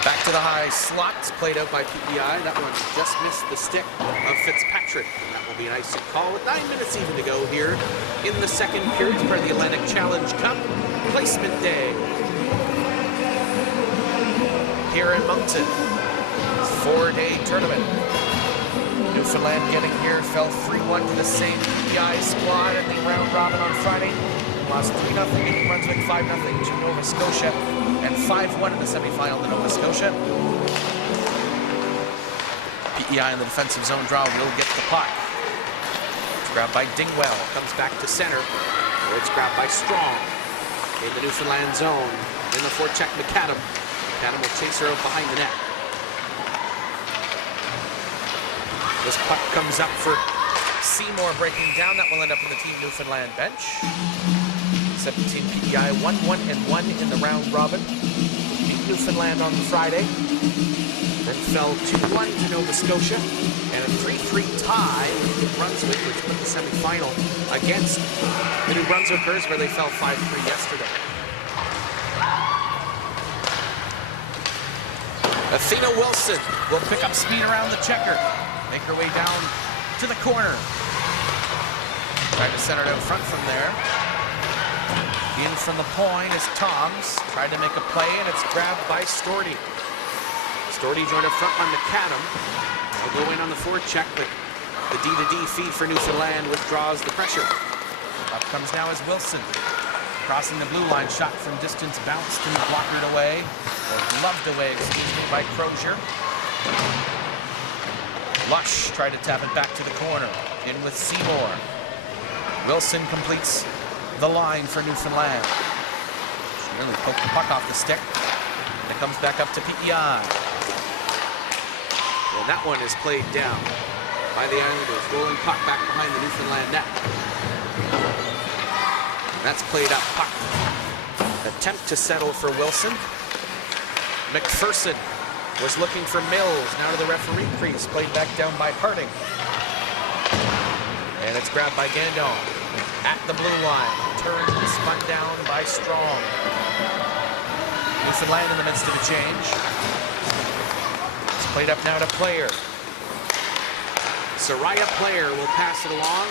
Back to the high slot, played out by PEI. That one just missed the stick of Fitzpatrick. That will be an icing call with 9 minutes even to go here in the second period for the Atlantic Challenge Cup Placement Day. Here in Moncton, 4-day tournament. Newfoundland getting here, fell 3-1 to the same PEI squad in the round robin on Friday. Lost 3-0 to New Brunswick, 5-0 to Nova Scotia, and 5-1 in the semifinal to Nova Scotia. PEI in the defensive zone draw will get the puck. It's grabbed by Dingwell, comes back to center, where it's grabbed by Strong. In the Newfoundland zone, in the forecheck, McAdam. McAdam will chase her out behind the net. This puck comes up for Seymour breaking down. That will end up in the Team Newfoundland bench. 17 PEI, 1-1-1 in the round robin. Beat Newfoundland on Friday. Then fell 2-1 to Nova Scotia. And a 3-3 tie with New Brunswick, which put the semifinal against the New Brunswickers, where they fell 5-3 yesterday. Athena Wilson will pick up speed around the checker. Make her way down to the corner. Tried to center it out front from there. In from the point is Toms. Tried to make a play, and it's grabbed by Storty. Storty joined up front by McAdam. They'll go in on the forecheck, but the D-to-D feed for Newfoundland withdraws the pressure. Up comes now is Wilson. Crossing the blue line, shot from distance, bounced and blockered away, or gloved away, excuse me, by Crozier. Lush tried to tap it back to the corner. In with Seymour. Wilson completes the line for Newfoundland. She nearly poked the puck off the stick. And it comes back up to PEI. And that one is played down by the Islanders. Rolling puck back behind the Newfoundland net. That's played up puck. Attempt to settle for Wilson. McPherson was looking for Mills. Now to the referee crease. Played back down by Harding. And it's grabbed by Gandon. At the blue line. Turned and spun down by Strong. Newfoundland in the midst of a change. It's played up now to Player. Soraya Player will pass it along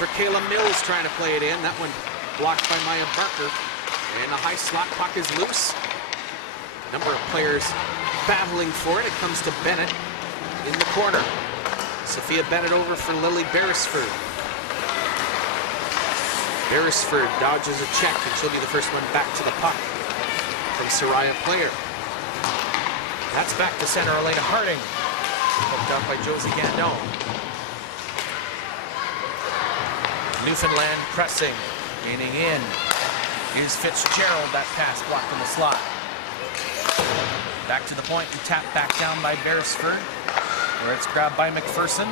for Kayla Mills trying to play it in. That one blocked by Maya Barker. And the high slot puck is loose. A number of players battling for it. It comes to Bennett in the corner. Sophia Bennett over for Lily Beresford. Beresford dodges a check, and she'll be the first one back to the puck from Soraya Player. That's back to center, Elena Harding. Hooked up by Josie Gandon. Newfoundland pressing, gaining in. Is Fitzgerald, that pass blocked in the slot. Back to the point and tapped back down by Beresford, where it's grabbed by McPherson.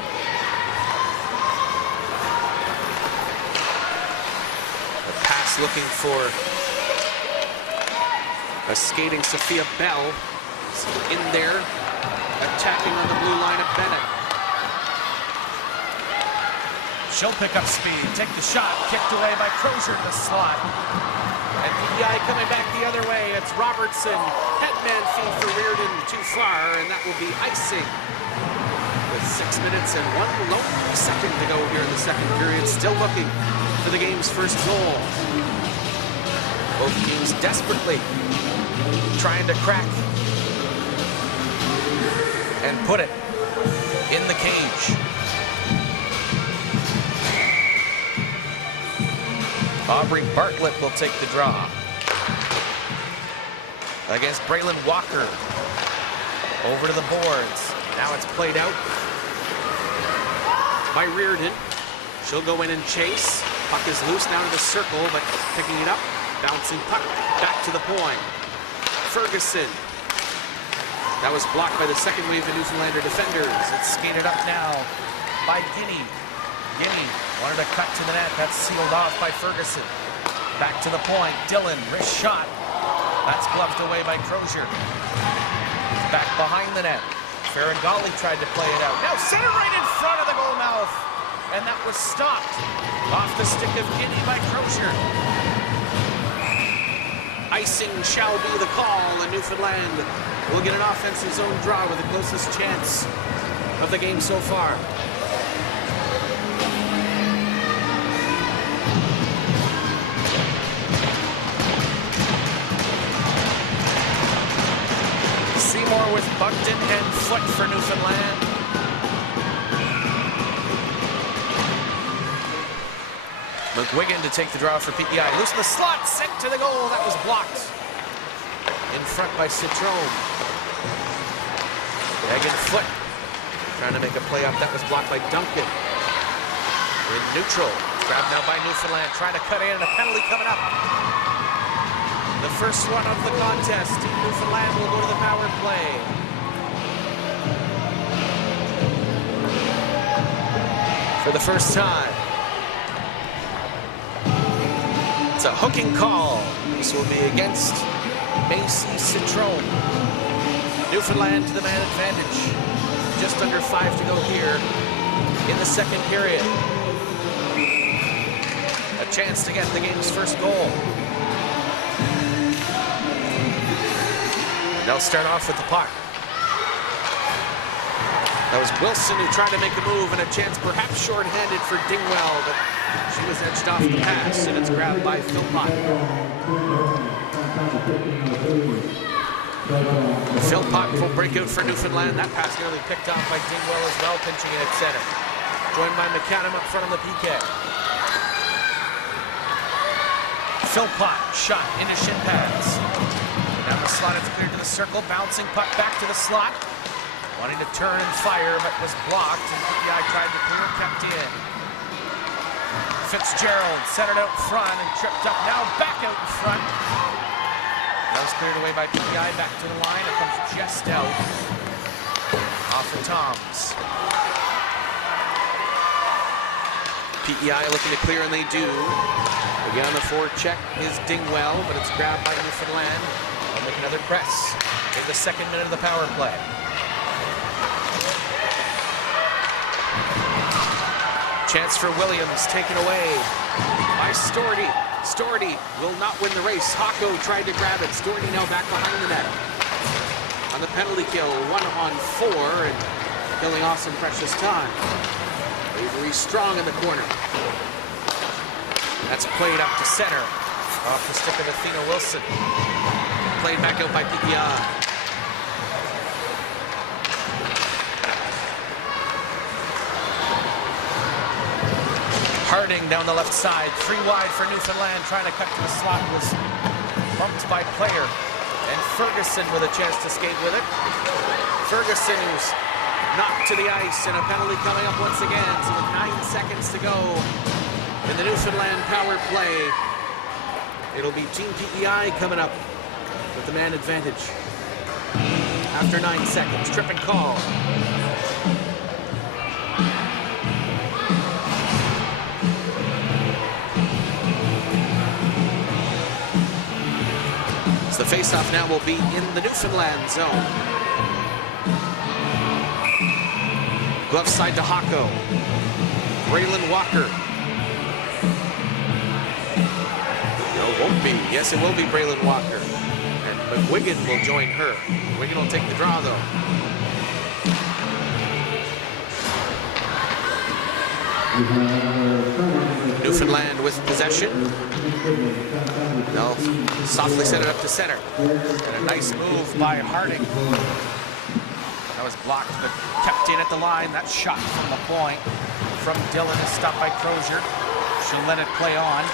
The pass looking for a skating Sophia Bell. In there, attacking on the blue line of Bennett. She'll pick up speed, take the shot, kicked away by Crozier in the slot. And PEI coming back the other way. It's Robertson. Headman feed for Reardon too far, and that will be icing. With 6 minutes and 1 lone second to go here in the second period. Still looking for the game's first goal. Both teams desperately trying to crack and put it in the cage. Aubrey Bartlett will take the draw against Braylon Walker. Over to the boards. Now it's played out by Reardon. She'll go in and chase. Puck is loose now to the circle, but picking it up. Bouncing puck back to the point. Ferguson. That was blocked by the second wave of Newfoundlander defenders. It's skated up now by Guinea. Guinea wanted to cut to the net. That's sealed off by Ferguson. Back to the point. Dillon, wrist shot. That's gloved away by Crozier. Back behind the net. Ferragali tried to play it out. Now center right in front of the goal mouth. And that was stopped. Off the stick of Guinea by Crozier. Icing shall be the call, and Newfoundland will get an offensive zone draw with the closest chance of the game so far. Seymour with Buckton and Foot for Newfoundland. McGuigan to take the draw for PEI. Loose in the slot, sent to the goal. That was blocked. In front by Citrone. Megan Foot trying to make a play up. That was blocked by Duncan. In neutral. Grabbed now by Newfoundland. Trying to cut in. A penalty coming up. The first one of the contest. Team Newfoundland will go to the power play. For the first time. It's a hooking call. This will be against Macy Citrone. Newfoundland to the man advantage. Just under 5 to go here in the second period. A chance to get the game's first goal. They'll start off with the puck. That was Wilson who tried to make a move, and a chance perhaps short-handed for Dingwell, but she was edged off the pass, and it's grabbed by Philpott. Philpott will break out for Newfoundland. That pass nearly picked off by Dingwell as well, pinching it at center. Joined by McAdam up front on the PK. Philpott shot into shin pads. Down the slot, it's cleared to the circle. Bouncing puck back to the slot. Wanting to turn and fire, but was blocked. And PEI tried to clear, kept in. Fitzgerald centered out front and tripped up. Now back out in front. That was cleared away by PEI. Back to the line. It comes just out. Off of Toms. PEI looking to clear, and they do. Again on the forecheck is Dingwell, but it's grabbed by Newfoundland. They'll make another press. in the second minute of the power play. Chance for Williams, taken away by Stordy. Stordy will not win the race. Hako tried to grab it. Stordy now back behind the net. On the penalty kill, 1-on-4, and killing off some precious time. Avery Strong in the corner. That's played up to center. Off the stick of Athena Wilson. Played back out by PEI. Harding down the left side, 3 wide for Newfoundland, trying to cut to the slot, was bumped by player. And Ferguson with a chance to skate with it. Ferguson, who's knocked to the ice, and a penalty coming up once again. So with 9 seconds to go in the Newfoundland power play, it'll be Team PEI coming up with the man advantage. After 9 seconds, trip and call. The face-off now will be in the Newfoundland zone. Glove side to Hako. Braylon Walker. No, it won't be. Yes, it will be Braylon Walker. And McWigan will join her. McWigan will take the draw, though. Newfoundland with possession. They'll softly set it up to center. And a nice move by Harding. That was blocked, but kept in at the line. That shot from the point from Dillon is stopped by Crozier. She'll let it play on.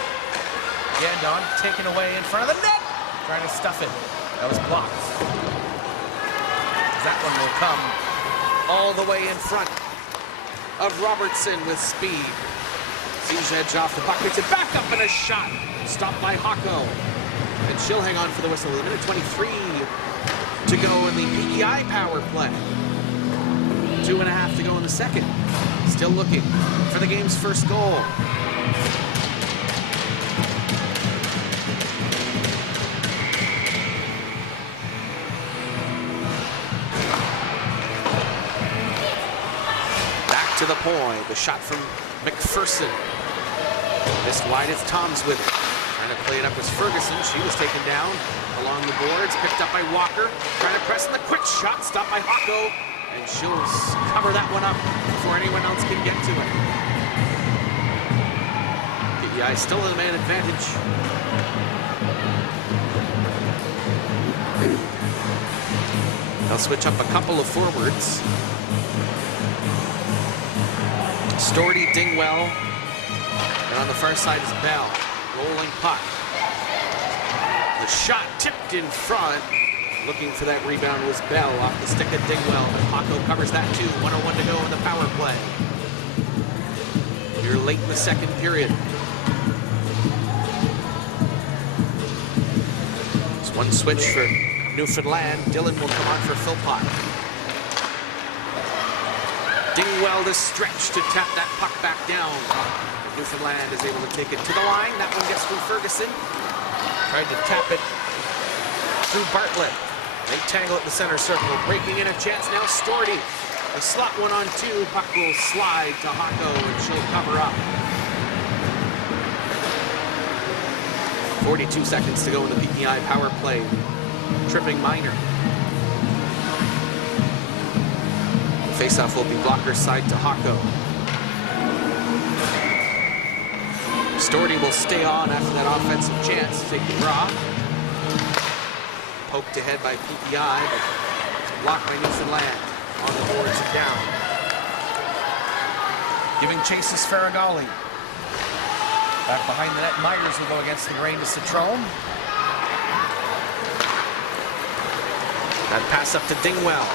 Gandon taken away in front of the net. Trying to stuff it. That was blocked. That one will come all the way in front of Robertson with speed. Siege edge off the puck. It's it back up and a shot. Stopped by Hako. And she'll hang on for the whistle. 1:23 to go in the PEI power play. 2.5 to go in the second. Still looking for the game's first goal. Back to the point. The shot from McPherson. Missed wide as Tom's with it. Trying to play it up was Ferguson. She was taken down along the boards. Picked up by Walker. Trying to press in the quick shot. Stopped by Hako. And she'll cover that one up before anyone else can get to it. PEI still in the man advantage. They'll switch up a couple of forwards. Stordy, Dingwell. And on the far side is Bell. Rolling puck. The shot tipped in front. Looking for that rebound was Bell off the stick of Dingwell. Hako covers that too. 1:01 to go in the power play. You're late in the second period. It's one switch for Newfoundland. Dillon will come on for Philpott. Dingwell to stretch to tap that puck back down. Newfoundland is able to take it to the line. That one gets through Ferguson. Tried to tap it through Bartlett. They tangle at the center circle. Breaking in a chance now, Stordy. A slot 1-on-2. Puck will slide to Hako and she'll cover up. 42 seconds to go in the PEI power play. Tripping Minor. Faceoff will be blocker side to Hako. Stordy will stay on after that offensive chance to take the draw. Poked ahead by PEI, but blocked by Newfoundland. On the boards and down. Giving chase is Faragali. Back behind the net, Myers will go against the grain to Citrone. That pass up to Dingwell.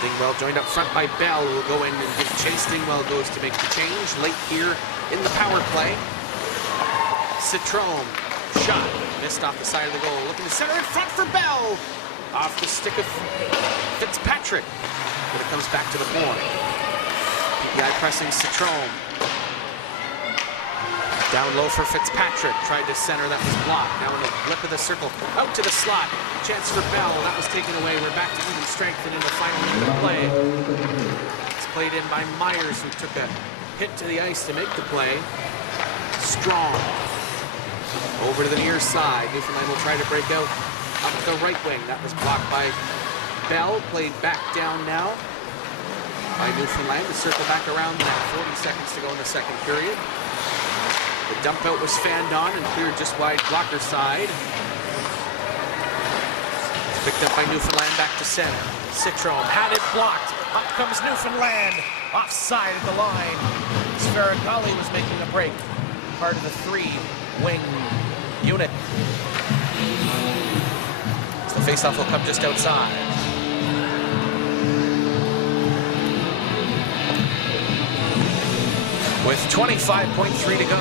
Dingwell joined up front by Bell, who will go in and give chase. Dingwell goes to make the change late here in the power play. Citrone, shot, missed off the side of the goal. Looking to center in front for Bell. Off the stick of Fitzpatrick. But it comes back to the point. PEI pressing Citrone. Down low for Fitzpatrick. Tried to center. That was blocked. Now in the lip of the circle. Out to the slot. Chance for Bell. That was taken away. We're back to even strength and in the final minute of play. It's played in by Myers, who took a hit to the ice to make the play. Strong. Over to the near side. Newfoundland will try to break out up the right wing. That was blocked by Bell. Played back down now by Newfoundland to circle back around the net. 40 seconds to go in the second period. The dump out was fanned on and cleared just wide blocker side. It's picked up by Newfoundland back to center. Citrone had it blocked. Up comes Newfoundland. Offside at the line. Sferricali was making a break. Part of the three-wing unit. So the faceoff will come just outside. With 25.3 to go.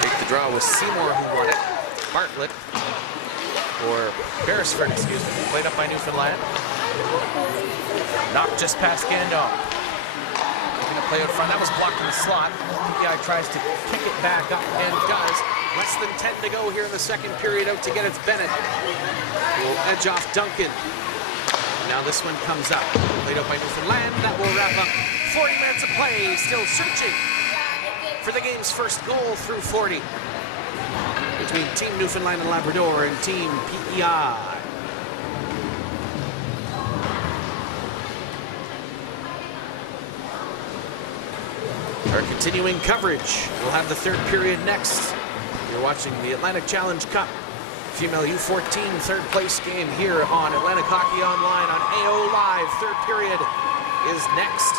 Take the draw was Seymour who won it. Bartlett, or Beresford, excuse me, played up by Newfoundland. Knocked just past Gandon. Looking to play out front. That was blocked in the slot. PEI tries to kick it back up and does. Less than 10 to go here in the second period. Out to get it's Bennett. Will edge off Duncan. Now this one comes up. Played up by Newfoundland. That will wrap up 40 minutes of play. Still searching for the game's first goal through 40. Between Team Newfoundland and Labrador and Team PEI. Our continuing coverage. We'll have the third period next. You're watching the Atlantic Challenge Cup Female U14 third place game here on Atlantic Hockey Online on AO Live. Third period is next.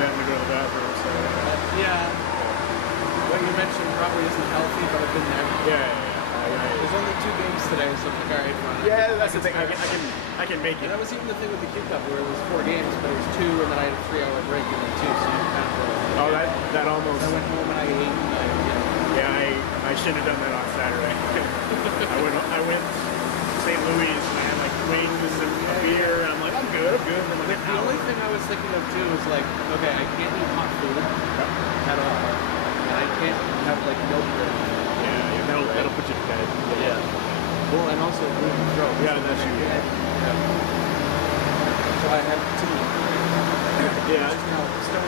actually having to go to the bathroom, so. Yeah. What you mentioned probably isn't healthy, but I've been there. There's only 2 games today, so I'm like, all right, fine. Yeah, that's the thing. I can make And it. that was even the thing with the Q Cup, where it was 4 games, but it was 2, and then I had a 3-hour break in there too. So you kind of. Oh, that almost. I went home and I ate. And Yeah, I should have done that on Saturday. I went to St. Louis and I had like wings and a beer, and I'm like, I'm good. And I'm like, The only thing I was thinking of too was like, okay, I can't eat hot food at all, and I can't have like milk or anything. Yeah, that'll put you to bed. Yeah. Well, and also gluten throat. Yeah, that's you. Yeah. So I had tea. Yeah, Just now, stone.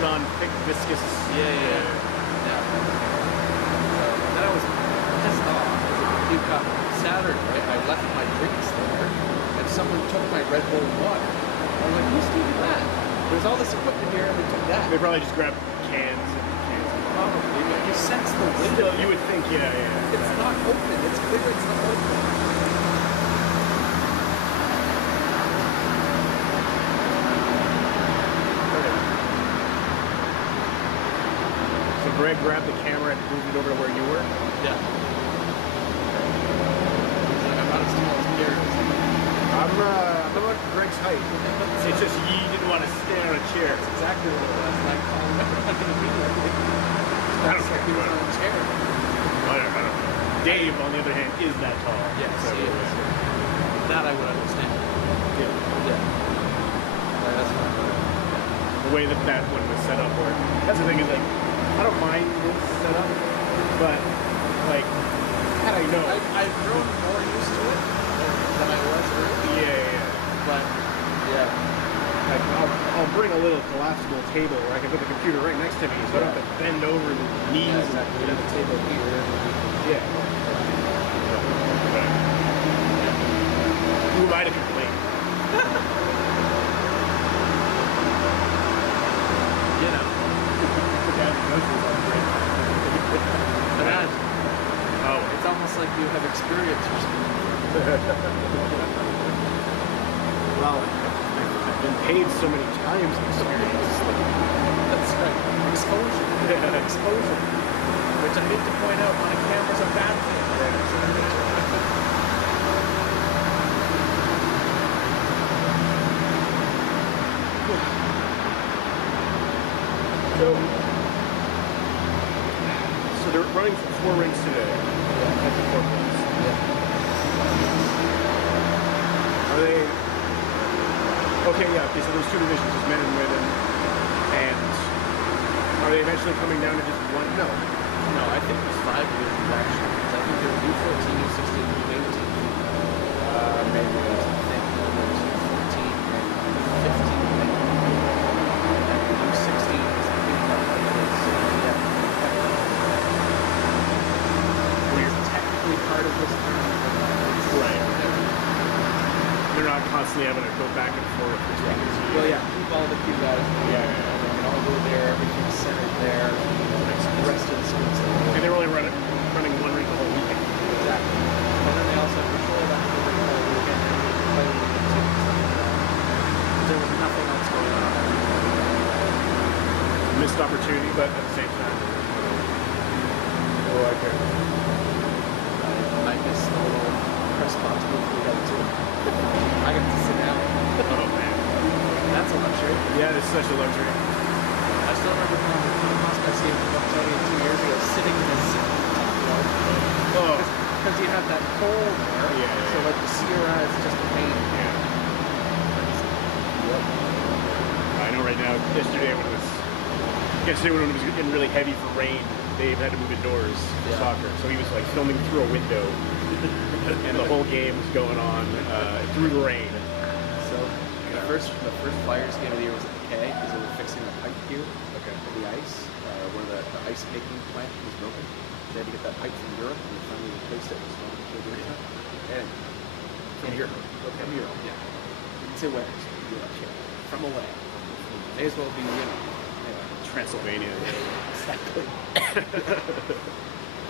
non-thick viscous. Yeah. So then I was pissed off. You got Saturday, I left my drinks there, and someone took my Red Bull water. I was like, who's doing that? There's all this equipment here, and they took that. They probably just grabbed cans and cans. Probably, but you sense the wind. Still, you would think, yeah. It's not open. It's clear it's not open. So Greg grabbed the camera and moved it over to where you were? Yeah. He's like, I'm not as tall as Pierre is. I'm about Greg's height. It's just you didn't want to stand on a chair. That's exactly what it was. Like, calling everyone immediately. I don't care. He was on a chair. I don't know. Dave, on the other hand, is that tall. Yes, So, he is. That I would understand. yeah. That's fine. The way that one was set up, where that's the thing is like, I don't mind this setup, but like, had I known. I've grown more used to it than I was earlier. Yeah. But, yeah. Like, I'll bring a little collapsible table where I can put the computer right next to me, so I don't have to bend over the knees. Yeah, exactly. You have a table here. Yeah. Who am I to complain? You know. Imagine. Oh. It's almost like you have experience or something. Well, I've been paid so many times in experience. That's right. Exposure. Exposure. Which I need to point out on a camera's a bad thing. So they're running 4 rings today. At the 4 points. Are they? Okay, yeah. Okay, so there's 2 divisions, there's men and women, and are they eventually coming down to just one? No. No, I think there's 5 divisions actually. I think there's U14, U16, U18. Maybe there's, I think there's U14 and U15. And U16 is the big part of this. Yeah. We're technically part of this tournament. Right. They're not constantly having to go back and forth between the 2. Well, yeah, keep all the Q guys. Yeah. They can all go there, everything's centered there. The rest of the students. And they're only running 1 ring the whole weekend. Exactly. And then they also have control that whole weekend and they play with the team. There was nothing else going on. Missed opportunity, but at the same time. Oh, I care. I missed the little press box move we had too. I got to sit down. Oh man. That's a luxury. Yeah, it's such a luxury. I still remember going to the Prospects game in Bucktonia 2 years ago, sitting in the seat on the top row. Oh. Because you have that hole there. Yeah. So like to see your eyes, it's just a pain. Yeah. Yep. I know right now, yesterday when it was getting really heavy for rain, Dave had to move indoors for soccer. So he was like filming through a window and the whole game was going on through the rain. So the first Flyers game of the year was at the K because they were fixing the pipe here for the ice, where the ice making plant was broken. They had to get that pipe from Europe and they finally replaced it with stone and from Europe. Okay. From Europe, yeah. Didn't say where. Europe, yeah. From away. May as well be, Transylvania. Exactly.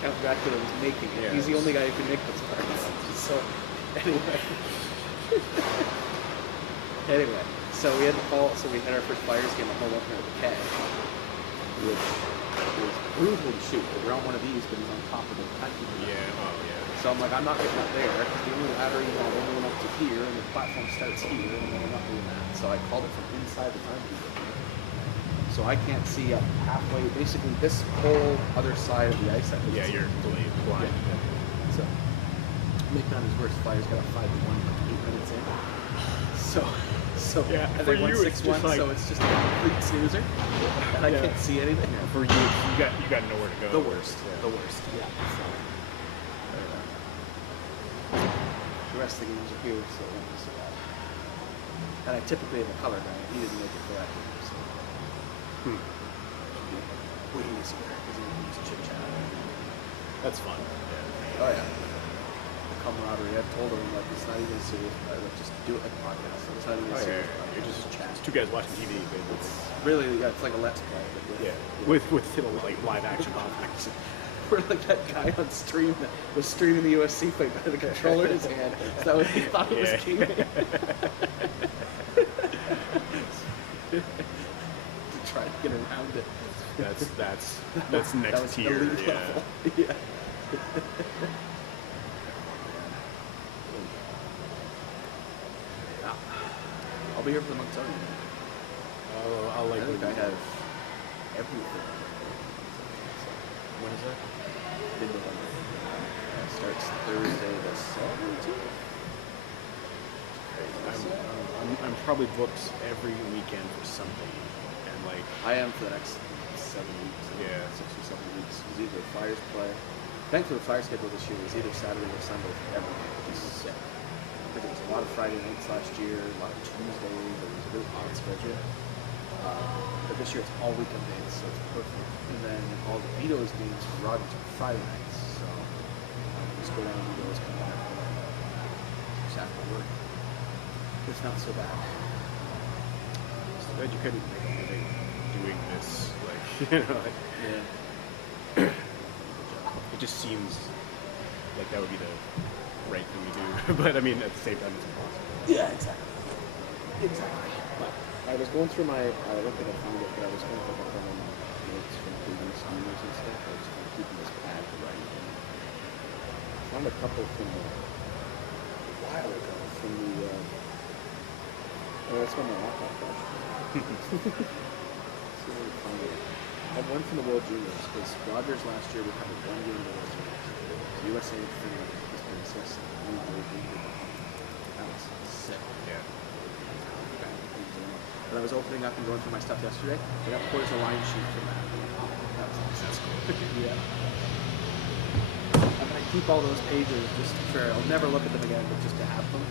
Count Dracula was making it. Yeah, He's the only guy who can make those parts. So, anyway. So we had our first Flyers game at home opener at the K, which was brutal to shoot. We're on one of these, but he's on top of the timekeeper. Yeah, oh yeah. So I'm like, I'm not getting up there because the only ladder you have only went up to here, and the platform starts here, and I'm not doing that. So I called it from inside the timekeeper. So I can't see up halfway. Basically, this whole other side of the ice. Yeah, you're completely blind. Yeah. So make matters worse, Flyers got a 5-1 like 8 minutes in. So Yeah, and for they won you, it's 6-1, just like- so it's just a complete snoozer, and I Yeah. can't see anything. For you, you got nowhere to go. The worst. Yeah. The worst. Yeah. So, the rest of the games are here, so it won't be so bad. And I typically have a color guy. He didn't make it for that game, so way easier because he can just chit chat. That's fun. Oh yeah. The camaraderie. I've told him like it's not even serious. Like, just do it like a podcast. It's not even Oh, serious. yeah. You're just chat. It's two guys watching TV. It's really it's like a let's play. But With like live action conflicts. We're like that guy on stream that was streaming the UFC fight by the controller in his hand. Is that what he thought it was Yeah. gaming? To try to get around it. That's That next was tier. elite Yeah. level. Yeah. I'll be here for the Moncton. I'll I like. think I have everything. When is that? Mid-November. Starts Thursday the 17th. I'm probably booked every weekend for something, and like I am for the next 7 weeks. Yeah. 6 or 7 weeks. It's either Flyers play. Thankfully, the Flyers schedule this year was either Saturday or Sunday for every game, which is sick. Because it was a lot of Friday nights last year, a lot of Tuesdays. It was a really odd schedule. But this year it's all weekend days, so it's perfect. And then all the Vito's games for Rogers are Friday nights, so just go down to Vito's, come back, just after work. It's not so bad. so glad you couldn't make a living doing this. Like like, Yeah. it just seems like that would be the right thing to do. But I mean, at the same time, it's impossible. Yeah, exactly. Exactly. But I was going through my, I don't think I found it, but I was going through my notes from previous years and stuff. I was kind of keeping this pad to write. I found a couple from a while ago from the, that's when my laptop crashed. So let me find it. I have one from the World Juniors, because Rogers last year we covered one game of the World Juniors. USA and Finland has been assist. That was sick. Yeah. But I was opening up and going through my stuff yesterday. I got Porter's a line sheet for that. Oh, that's cool. Yeah. I'm gonna keep all those pages just for. I'll never look at them again, but just to have them.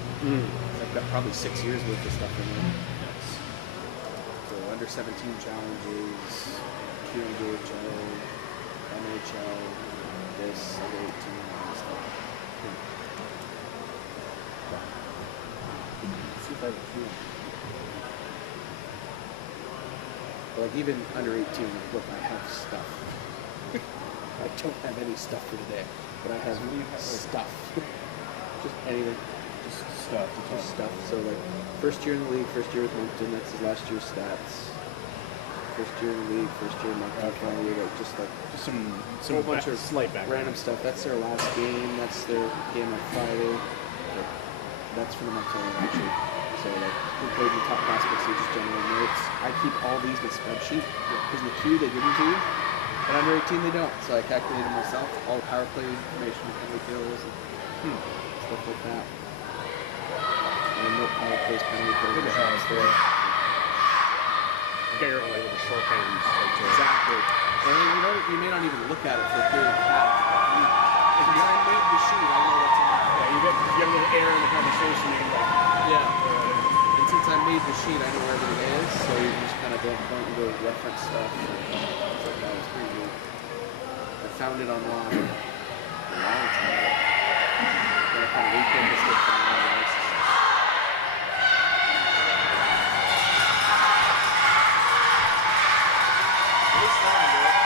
I've got probably 6 years worth of stuff in there. So under 17 challenges, QMJHL, NHL, this, under 18, all this stuff. Let's see if I have a few. Like even under 18, look, I have stuff. I don't have any stuff for today, but I have stuff. Just anything. Just stuff. Just stuff. So like, first year in the league, first year with Moncton, that's his last year's stats. First year in the league, first year in Moncton, final year, like just Some whole bunch of slight background. random stuff. That's their last game. That's their game on Friday. Like, that's from the Moncton actually. So like, who played in the top prospects, just general notes. I keep all these in a spreadsheet because in the queue they give them to you, but under 18 they don't. So I calculated myself all the power play information, penalty kills, and stuff like that. And no power plays, penalty kills. You got your own like little shorthands. Like, Exactly. And you may not even look at it for a period of time. Since I made the sheet, I know what's in there. yeah, you get a little air in the conversation. And you're like, Yeah. And since I made the sheet, I know where everything is, so you can just kind of point and go reference stuff. It's like that was pretty neat. I found it online a long time ago. Then I kind of repurposed it for my devices. Nice line, dude.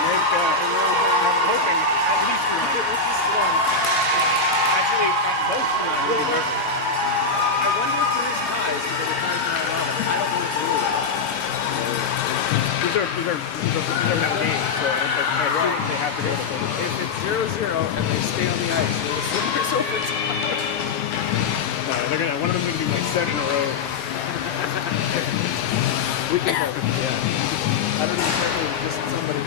I'm hoping at least one. This one. Actually, both one. eyes because they're trying to turn around. I don't know what to do with that. These are now games, so I think they have to go to the If it's 0-0 and they stay on the ice, will the Flyers overtime? No, one of them's going to be like 7 in a row. We can hope. Yeah. I don't even care if it's just somebody.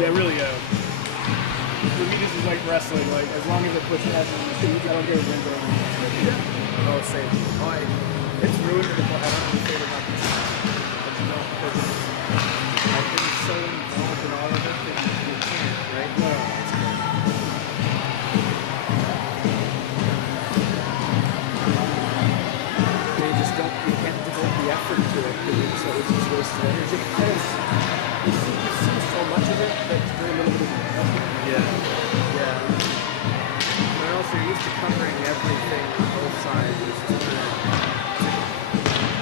Yeah, really. For me, this is like wrestling. Like, as long as it puts ass in the shoes, I don't care if wins or loses. Oh, same. Oh, it's ruined it. I don't really care about this. But you know, because I've been so involved in all of it that you can't, right? No. It's good. You just don't, you can't devote the effort to it because it's just wasted energy. Because you see so much of it that very little bit of effort. Yeah. But also, you're used to covering everything on both sides. It's just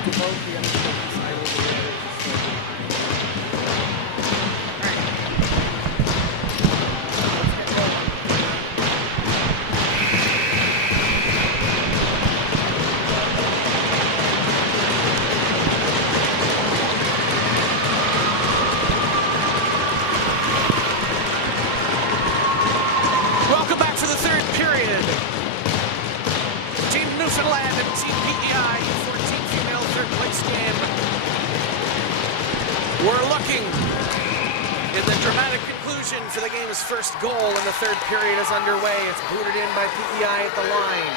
to both the unexpected side over there. It's just so Welcome back for the third period. Team Newfoundland and Team PEI, U14 female third place game. We're looking in the dramatic conclusion for the game's first goal, and the third period is underway. It's booted in by PEI at the line.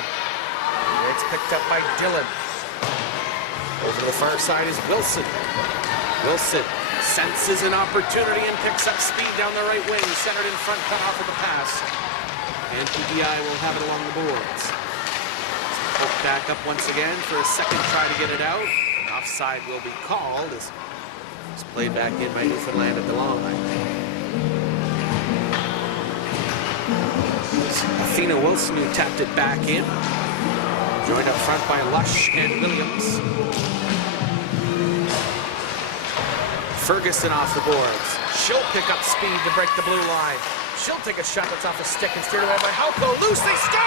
It's picked up by Dillon. Over to the far side is Wilson. Wilson senses an opportunity and picks up speed down the right wing. Centered in front, cut off with the pass. And PEI will have it along the boards. Poke back up once again for a second try to get it out. Offside will be called as it's played back in by Newfoundland at the long line. Athena Wilson, who tapped it back in. Joined up front by Lush and Williams. Ferguson off the boards. She'll pick up speed to break the blue line. She'll take a shot that's off a stick and steered away by Halko. Loose, they score!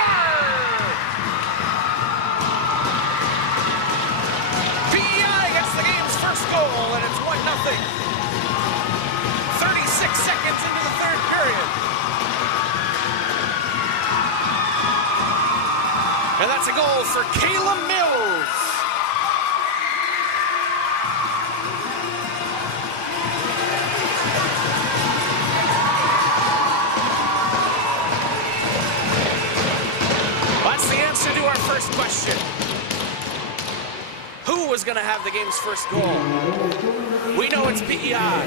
PEI gets the game's first goal, and it's 1-0. 36 seconds into the third period. And that's a goal for Kayla Mills. That's the answer to our first question. Who was going to have the game's first goal? We know it's PEI.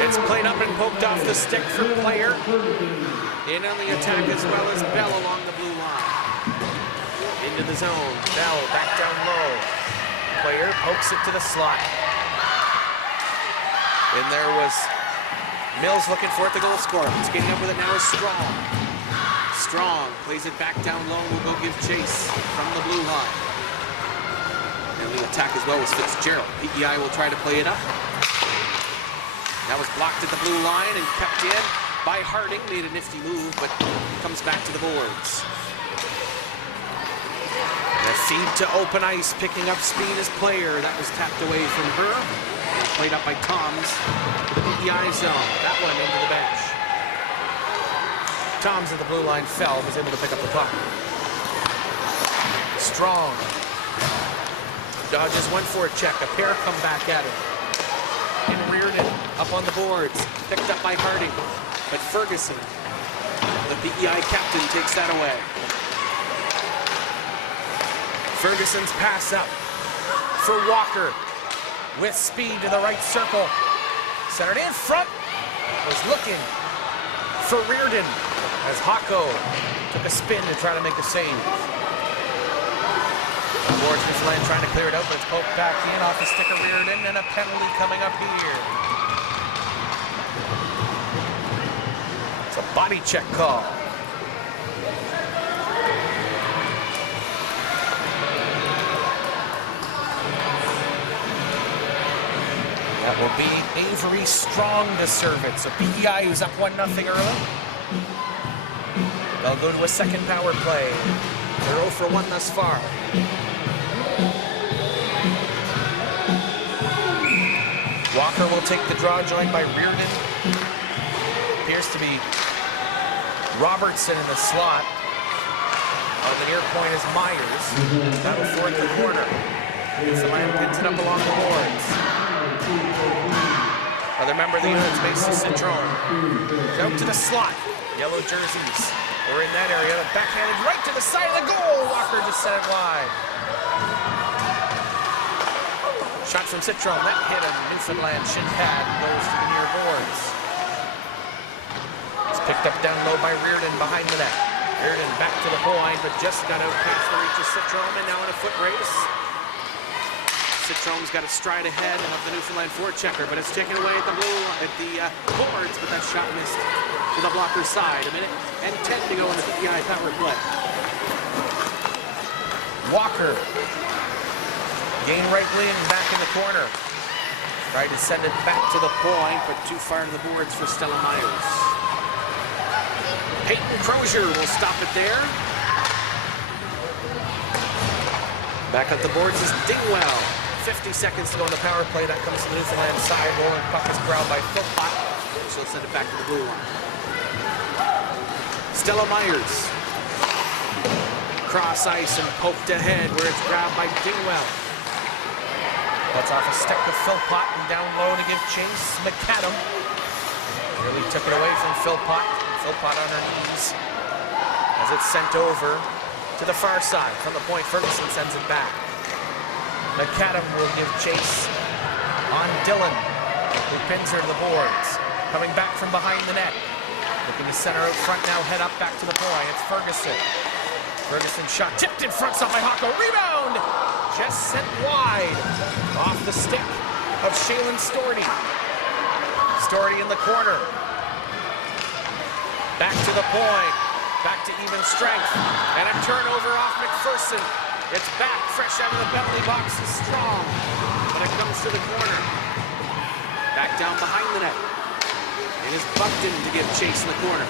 It's played up and poked off the stick for Player. In on the attack as well as Bell along the blue line. Into the zone. Bell back down low. Player pokes it to the slot. And there was Mills looking for it, the goal scorer. Skating up with it now is Strong. Strong plays it back down low. Will go give chase from the blue line. And the attack as well was Fitzgerald. PEI will try to play it up. That was blocked at the blue line and kept in by Harding. Made a nifty move, but comes back to the boards. The feed to open ice, picking up speed as Player. That was tapped away from her. And played up by Toms to the PEI zone. That one into the bench. Toms at the blue line fell, was able to pick up the puck. Strong dodges one forecheck. A pair come back at it. And Reardon up on the boards, picked up by Harding. But Ferguson, the PEI captain, takes that away. Ferguson's pass up for Walker with speed to the right circle. Centered in front, was looking for Reardon as Hako took a spin to try to make a save. Boards Newfoundland trying to clear it out, but it's poked back in off the stick of Reardon, and a penalty coming up here. It's a body check call. That will be Avery Strong to serve it. So PEI, who's up 1-0 early. They'll go to a second power play. They're 0 for 1 thus far. Walker will take the draw, joined by Reardon. Appears to be Robertson in the slot. Oh, the near point is Myers. That'll forward the corner. Newfoundland pins it up along the boards. Another member of the unit's base is Citron. Out to the slot. Yellow jerseys. We're in that area. Backhanded right to the side of the goal. Walker just set it wide. Shot from Citron. That hit a Newfoundland shin pad. Goes to the near boards. It's picked up down low by Reardon behind the net. Reardon back to the point, but just got out past the reach of Citron, and now in a foot race. Citron's got a stride ahead of the Newfoundland forechecker, but it's taken away at the boards, but that shot missed to the blocker's side. 1 minute and 10 to go in the PEI power play. Walker, gain right wing, back in the corner. Tried to send it back to the point, but too far to the boards for Stella Myers. Peyton Crozier will stop it there. Back up the boards is Dingwell. 50 seconds to go in the power play. That comes to the Newfoundland side. Rolling puck is ground by Philpott. She'll send it back to the blue one. Stella Myers. Cross ice and poked ahead where it's grabbed by Dingwell. Cuts off a stick to Philpott and down low to give chase. McAdam really took it away from Philpott. Philpott on her knees as it's sent over to the far side. From the point, Ferguson sends it back. McAdam will give chase on Dillon, who pins her to the boards. Coming back from behind the net. Looking to center out front now, head up back to the point. It's Ferguson. Ferguson shot tipped in front, stop by Hocko. Rebound! Just sent wide off the stick of Shaylin Storty. Storty in the corner. Back to the point. Back to even strength. And a turnover off McPherson. It's back, fresh out of the penalty box is Strong. When it comes to the corner. Back down behind the net. And is bucked in to give chase in the corner.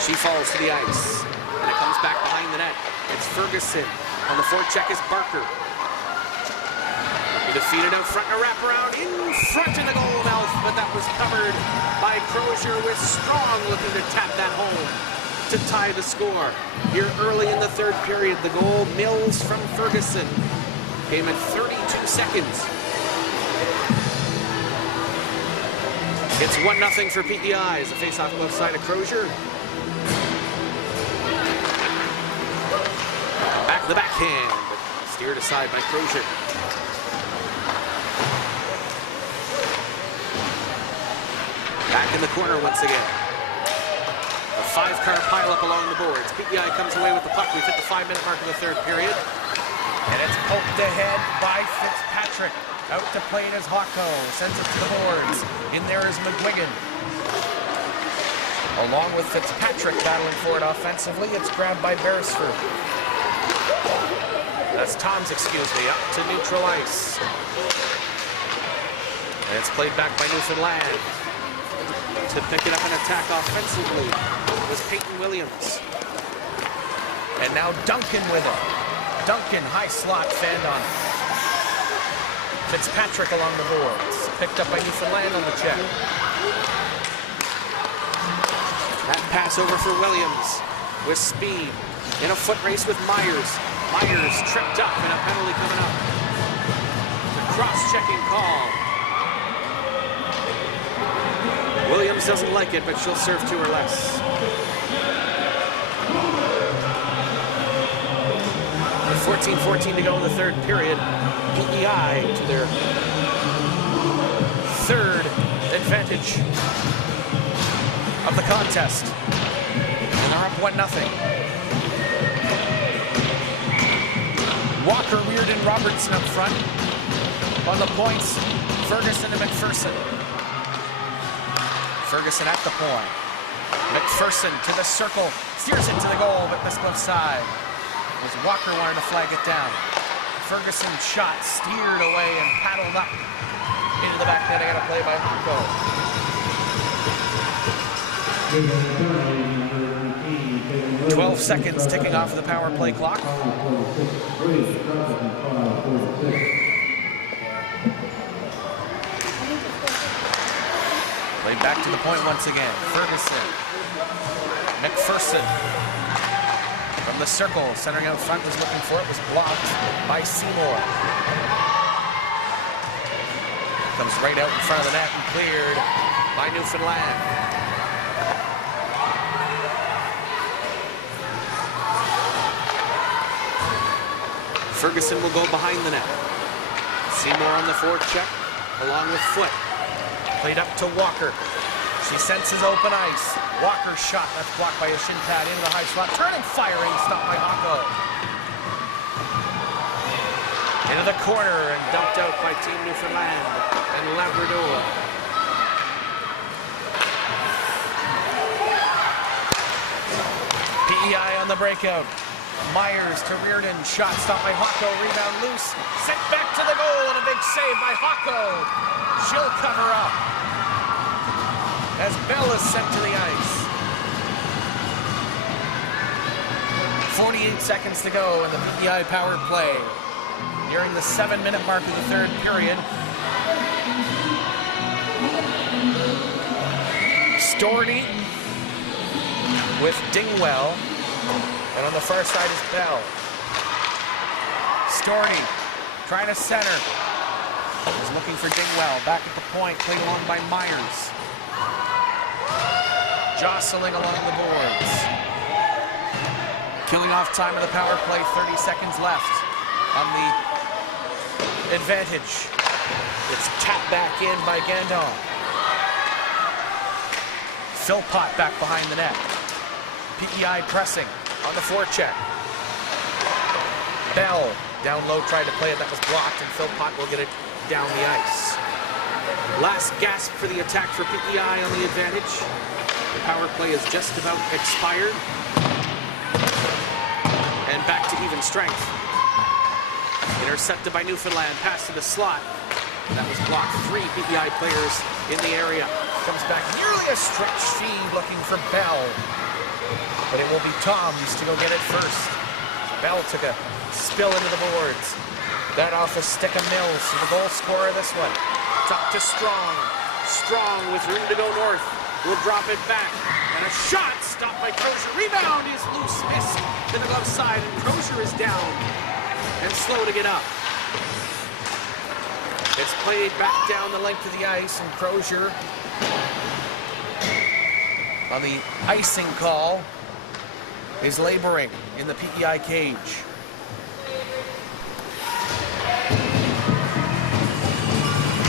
She falls to the ice. And it comes back behind the net. It's Ferguson. On the forecheck is Barker. He defeated out front and a wraparound in front in the goal mouth, but that was covered by Crozier with Strong looking to tap that home to tie the score. Here early in the third period, the goal, Mills from Ferguson, came at 32 seconds. It's 1-0 for PEI as the face-off left side of Crozier. Back the backhand, but steered aside by Crozier. Back in the corner once again. A 5-car pileup along the boards. PEI comes away with the puck. We've hit the 5-minute mark of the third period. And it's poked ahead by Fitzpatrick. Out to play it is Hocko. Sends it to the boards. In there is McGuigan. Along with Fitzpatrick battling for it offensively, it's grabbed by Beresford. That's Tom's, excuse me, up to neutral ice. And it's played back by Newfoundland. To pick it up and attack offensively was Peyton Williams. And now Duncan with it. Duncan, high slot, fanned on it. Fitzpatrick along the boards. Picked up by Newfoundland on the check. That pass over for Williams with speed. In a foot race with Myers. Myers tripped up and a penalty coming up. The cross-checking call. Williams doesn't like it, but she'll serve 2 or less. 14-14 to go in the third period. PEI to their third advantage of the contest. And they're up 1-0. Walker, Reardon, Robertson up front. On the points, Ferguson and McPherson. Ferguson at the point. McPherson to the circle, steers it to the goal, but missed left side. As Walker wanted to flag it down. Ferguson shot, steered away and paddled up into the back net. I got a play by Hocko. 12 seconds ticking off the power play clock. Played back to the point once again. Ferguson. McPherson. From the circle, centering out front, was looking for it, was blocked by Seymour. Comes right out in front of the net and cleared by Newfoundland. Ferguson will go behind the net. Seymour on the forecheck, along with Foot. Played up to Walker. She senses open ice. Walker's shot, that's blocked by a shin pad into the high slot. Turning, firing, stopped by Hocko. Into the corner and dumped out by Team Newfoundland and Labrador. PEI on the breakout. Myers to Reardon, shot stopped by Hocko, rebound loose, sent back to the goal, and a big save by Hocko. She'll cover up as Bell is sent to the ice. 48 seconds to go in the PEI power play. Nearing the 7-minute mark of the third period. Stordy with Dingwell. And on the far side is Bell. Stordy trying to center. Is looking for Dingwell. Back at the point, played along by Myers. Jostling along the boards. Killing off time of the power play, 30 seconds left on the advantage. It's tapped back in by Gandon. Philpott back behind the net. PEI pressing on the forecheck. Bell down low tried to play it, that was blocked, and Philpott will get it down the ice. Last gasp for the attack for PEI on the advantage. The power play is just about expired. And back to even strength. Intercepted by Newfoundland, pass to the slot. That was blocked. 3 PEI players in the area. Comes back nearly a stretch feed looking for Bell. But it will be Toms to go get it first. Bell took a spill into the boards. That off a stick of Mills, the goal scorer this one. It's up to Strong. Strong with room to go north. Will drop it back. And a shot stopped by Crozier. Rebound is loose, missed to the left side, and Crozier is down and slow to get up. It's played back down the length of the ice, and Crozier on the icing call is laboring in the PEI cage.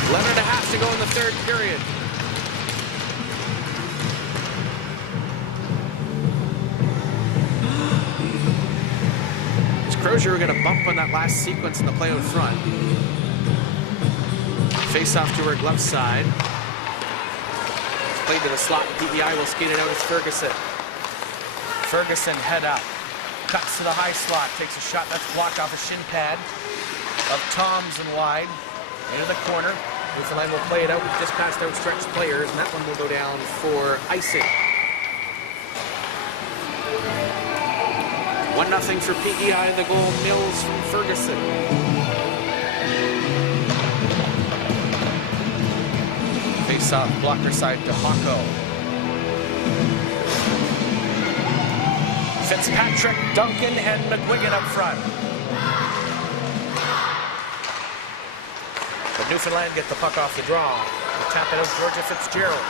Eleven and a half to go in the third period. Is Crozier going to bump on that last sequence in the play out front? Face off to her glove side. It's played to the slot. PEI will skate it out as Ferguson. Ferguson head up. Cuts to the high slot. Takes a shot that's blocked off a shin pad of Toms and wide. Into the corner. Newfoundland will play it out with just past outstretched players, and that one will go down for icing. 1-0 for PEI. The goal, Mills from Ferguson. Face-off, blocker side to Hocko. Fitzpatrick, Duncan, and McGuigan up front. But Newfoundland get the puck off the draw. They tap it out Georgia Fitzgerald.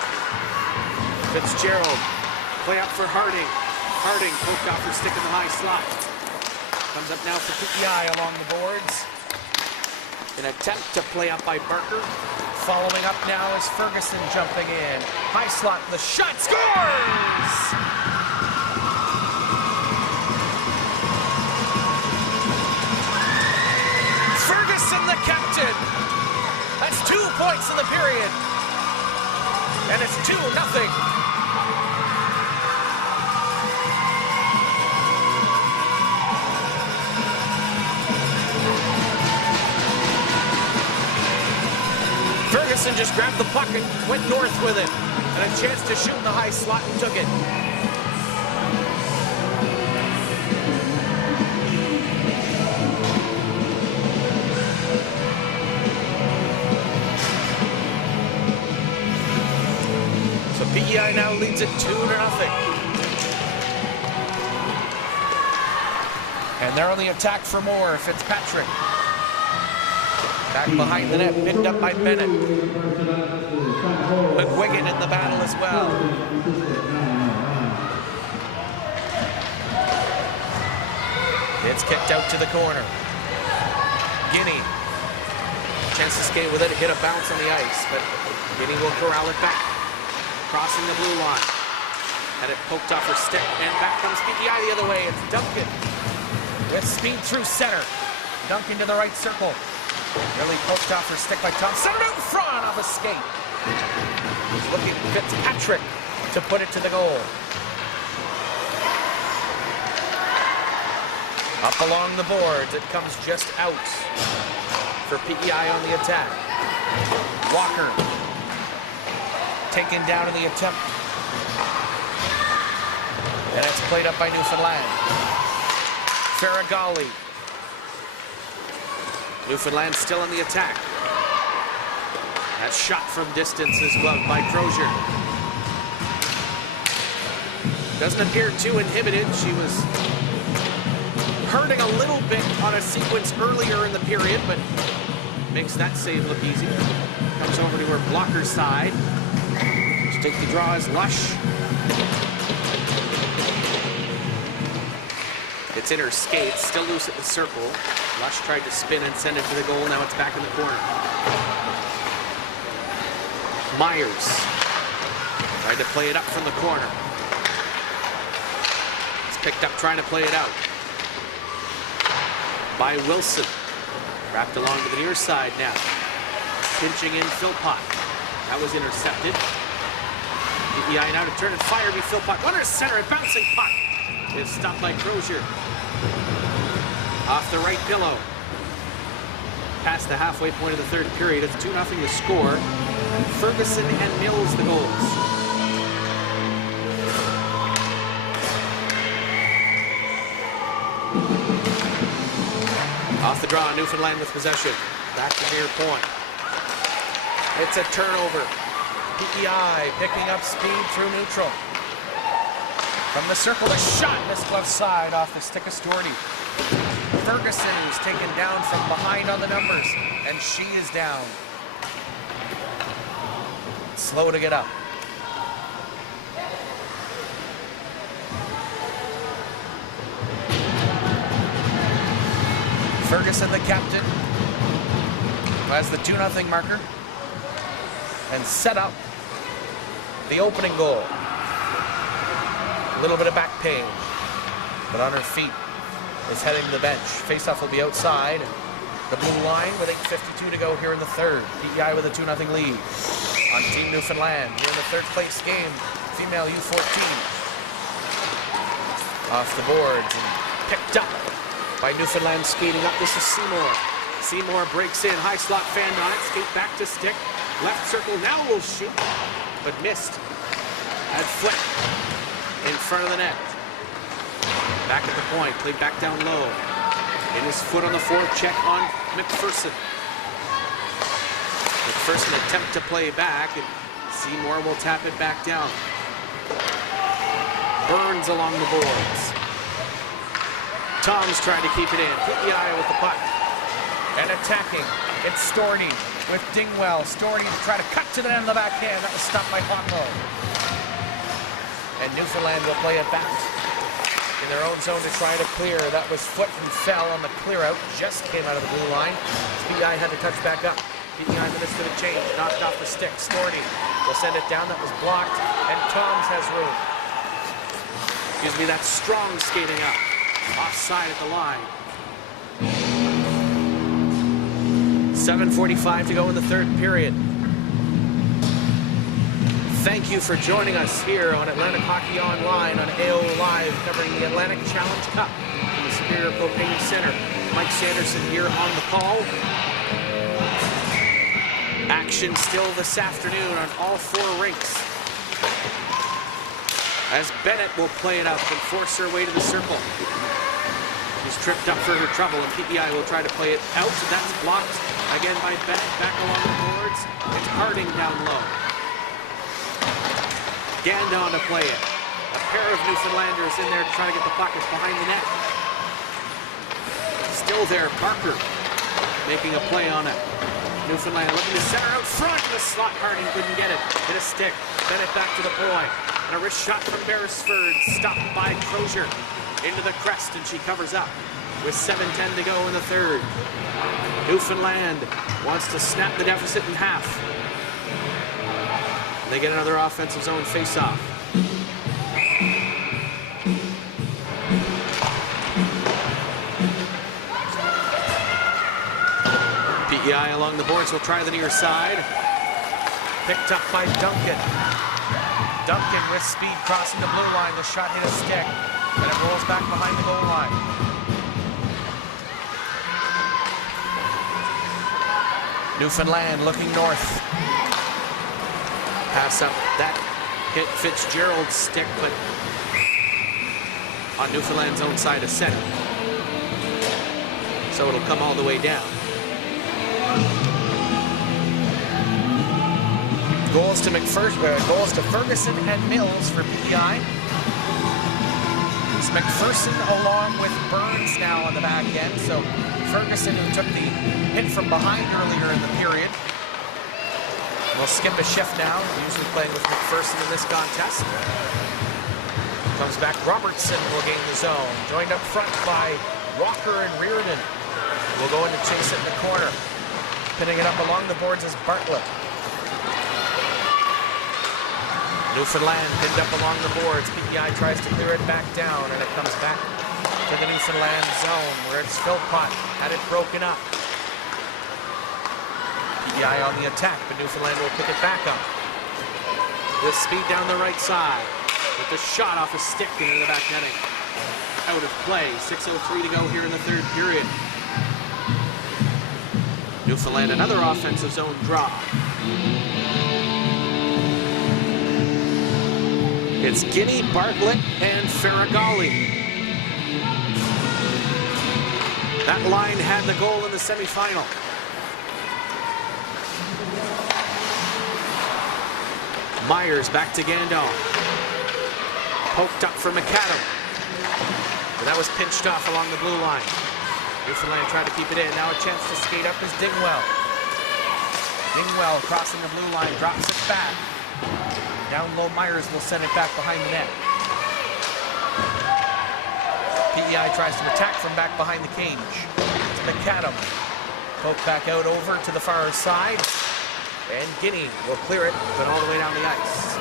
Fitzgerald, play up for Harding. Harding poked off her stick in the high slot. Comes up now for PEI along the boards. An attempt to play up by Barker. Following up now is Ferguson jumping in. High slot, the shot scores! Ferguson, the captain. That's 2 points in the period. And it's 2-0. Ferguson just grabbed the puck and went north with it. And a chance to shoot in the high slot and took it. now leads it 2-0. And they're on the attack for more. Fitzpatrick. Back behind the net, picked up by Bennett. McGuigan in the battle as well. It's kicked out to the corner. Guinea. Chance to skate with it, hit a bounce on the ice, but Guinea will corral it back. Crossing the blue line. Had it poked off her stick, and back comes PEI the other way. It's Duncan with speed through center. Duncan to the right circle. Really poked off her stick by Tom. Centered out in front off a skate. He's looking Fitzpatrick to put it to the goal. Up along the boards, it comes just out for PEI on the attack. Walker taken down in the attempt. And it's played up by Newfoundland. Faragali. Newfoundland still in the attack. That shot from distance is gloved by Crozier. Doesn't appear too inhibited. She was hurting a little bit on a sequence earlier in the period, but makes that save look easy. Comes over to her blocker side. She'll take the draw as Lush. It's in her skates, still loose at the circle. Lush tried to spin and send it to the goal. Now it's back in the corner. Myers tried to play it up from the corner. It's picked up trying to play it out by Wilson. Wrapped along to the near side now. Pinching in Philpott. That was intercepted. PEI now to turn and fire be Philpott. Runner center and bouncing puck is stopped by Crozier. Off the right pillow. Past the halfway point of the third period. It's 2-0 to score. Ferguson and Mills the goals. Off the draw, Newfoundland with possession. Back to near point. It's a turnover. PEI picking up speed through neutral. From the circle, a shot missed left side off the stick of Storty. Ferguson was taken down from behind on the numbers, and she is down. Slow to get up. Ferguson, the captain, who has the 2-0 marker, and set up the opening goal. A little bit of back pain, but on her feet is heading to the bench. Faceoff will be outside the blue line with 8:52 to go here in the third. PEI with a 2-0 lead on Team Newfoundland here in the third place game. Female U14 off the boards and picked up by Newfoundland skating up. This is Seymour. Seymour breaks in, high slot fan on it, skate back to stick. Left circle now will shoot, but missed. Had flick in front of the net. Back at the point, played back down low. In his foot on the forecheck on McPherson. McPherson attempt to play back, and Seymour will tap it back down. Burns along the boards. Tom's trying to keep it in. PEI with the puck. And attacking. It's Storty with Dingwell. Storty trying to cut to the end of the backhand. That was stopped by Hotlow. And Newfoundland will play it back in their own zone to try to clear. That was foot and fell on the clear out. Just came out of the blue line. PEI had to touch back up. PEI minutes to the change. Knocked off the stick. Storty will send it down. That was blocked. And Toms has room. Excuse me, that's Strong skating up. Offside at the line. 7:45 to go in the third period. Thank you for joining us here on Atlantic Hockey Online on AO Live, covering the Atlantic Challenge Cup in the Superior Propane Center. Mike Sanderson here on the call. Action still this afternoon on all four rinks, as Bennett will play it up and force her way to the circle. She's tripped up for her trouble, and PEI will try to play it out. That's blocked again by Bennett. Back along the boards. It's Harding down low. Gandon to play it. A pair of Newfoundlanders in there to try to get the buckets behind the net. Still there, Barker making a play on it. Newfoundland looking to center out front. The slot Harding couldn't get it. Hit a stick. Send it back to the point. And a wrist shot from Beresford. Stopped by Crozier. Into the crest, and she covers up with 7:10 to go in the third. Newfoundland wants to snap the deficit in half. They get another offensive zone face-off. PEI along the boards will try the near side. Picked up by Duncan. Duncan with speed crossing the blue line. The shot hit a stick, and it rolls back behind the goal line. Newfoundland looking north. Pass up. That hit Fitzgerald's stick, but on Newfoundland's own side of center. So it'll come all the way down. Goals to Ferguson and Mills for PEI. It's McPherson along with Burns now on the back end. So Ferguson, who took the hit from behind earlier in the period, will skip a shift now, usually playing with McPherson in this contest. Comes back, Robertson will gain the zone. Joined up front by Walker and Reardon. Will go in to chase it in the corner. Pinning it up along the boards is Bartlett. Newfoundland pinned up along the boards. PEI tries to clear it back down, and it comes back to the Newfoundland zone where it's Philpott had it broken up. PEI on the attack, but Newfoundland will pick it back up. With speed down the right side, with the shot off a stick into the back netting. Out of play, 6:03 to go here in the third period. Newfoundland, another offensive zone draw. It's Guinea, Bartlett, and Ferragalli. That line had the goal in the semifinal. Myers back to Gandon. Poked up for McAdam. And that was pinched off along the blue line. Newfoundland tried to keep it in. Now a chance to skate up is Dingwell. Dingwell crossing the blue line, drops it back. Down low, Myers will send it back behind the net. PEI tries to attack from back behind the cage. It's McAdam. Poke back out over to the far side. And Guinea will clear it, but all the way down the ice.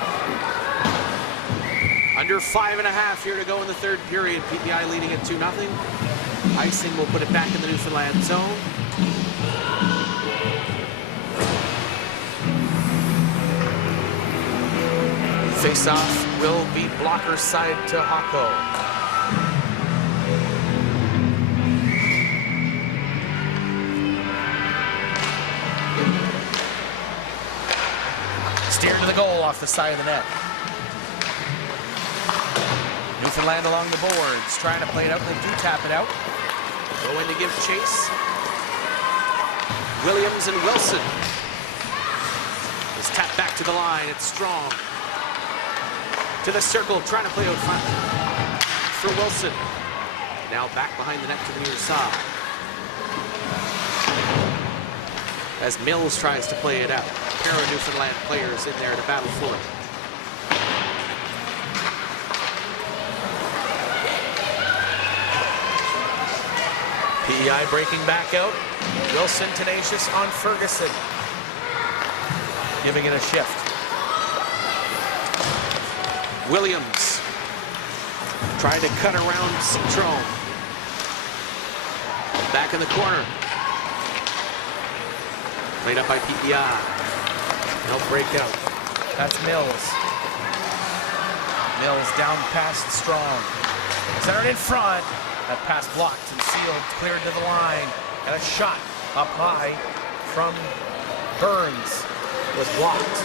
Under 5.5 here to go in the third period. PEI leading it 2-0. Icing will put it back in the Newfoundland zone. Face-off will be blocker side to Hako. Steered to the goal off the side of the net. Newfoundland along the boards, trying to play it out. They do tap it out. Going to give chase. Williams and Wilson. It's tapped back to the line. It's Strong. To the circle, trying to play out front for Wilson. Now back behind the net to the near side. As Mills tries to play it out. A pair of Newfoundland players in there to battle for it. PEI breaking back out. Wilson tenacious on Ferguson. Giving it a shift. Williams trying to cut around Citron. Back in the corner. Played up by PEI. No breakout. That's Mills. Mills down past Strong. Centered in front. That pass blocked and sealed, cleared to the line. And a shot up high from Burns was blocked.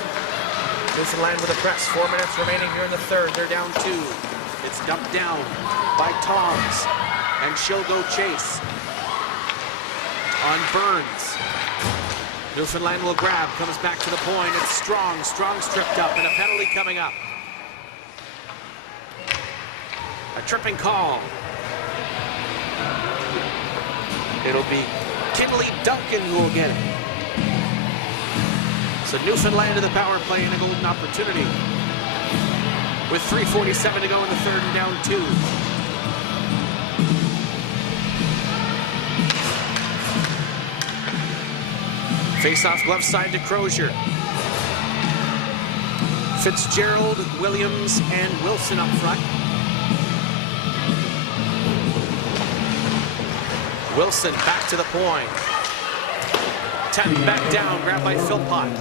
Newfoundland with a press. 4 minutes remaining here in the third. They're down 2. It's dumped down by Toms. And she'll go chase on Burns. Newfoundland will grab. Comes back to the point. It's Strong. Strong stripped up. And a penalty coming up. A tripping call. It'll be Kinley Duncan who will get it. So Newfoundland in the power play and a golden opportunity. With 3:47 to go in the third and down 2. Face-off glove side to Crozier. Fitzgerald, Williams, and Wilson up front. Wilson back to the point. Tapped back down, grabbed by Philpott.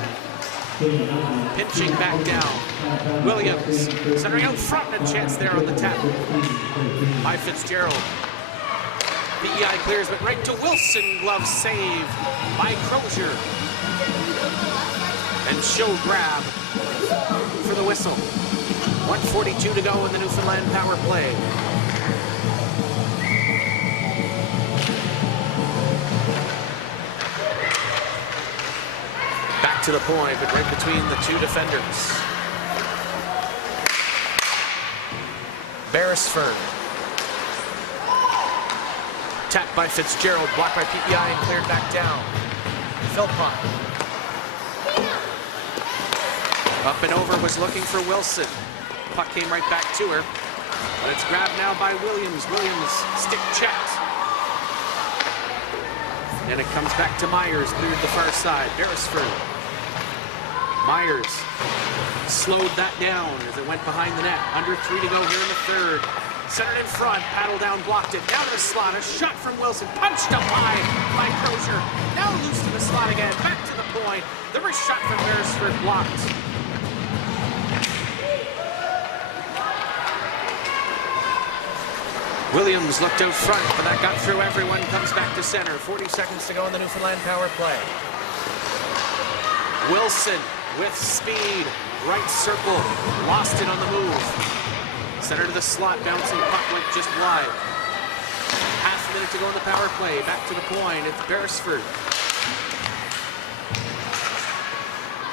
Pinching back down. Williams centering out front, and a chance there on the tap by Fitzgerald. PEI clears, but right to Wilson. Glove save by Crozier. And show grab for the whistle. 1:42 to go in the Newfoundland power play. Back to the point, but right between the two defenders. Beresford. Tapped by Fitzgerald, blocked by PEI and cleared back down. Philpott. Up and over, was looking for Wilson. Puck came right back to her, but it's grabbed now by Williams. Williams stick checked. And it comes back to Myers, cleared the far side. Beresford. Myers slowed that down as it went behind the net. Under 3 to go here in the third. Centered in front, paddle down, blocked it. Down to the slot, a shot from Wilson. Punched up high by Crozier. Now loose to the slot again, back to the point. The wrist shot from Beresford blocked. Williams looked out front, but that got through everyone. Comes back to center. 40 seconds to go in the Newfoundland power play. Wilson with speed. Right circle. Lost it on the move. Center to the slot. Bouncing puck went just wide. Half a minute to go in the power play. Back to the point. It's Beresford.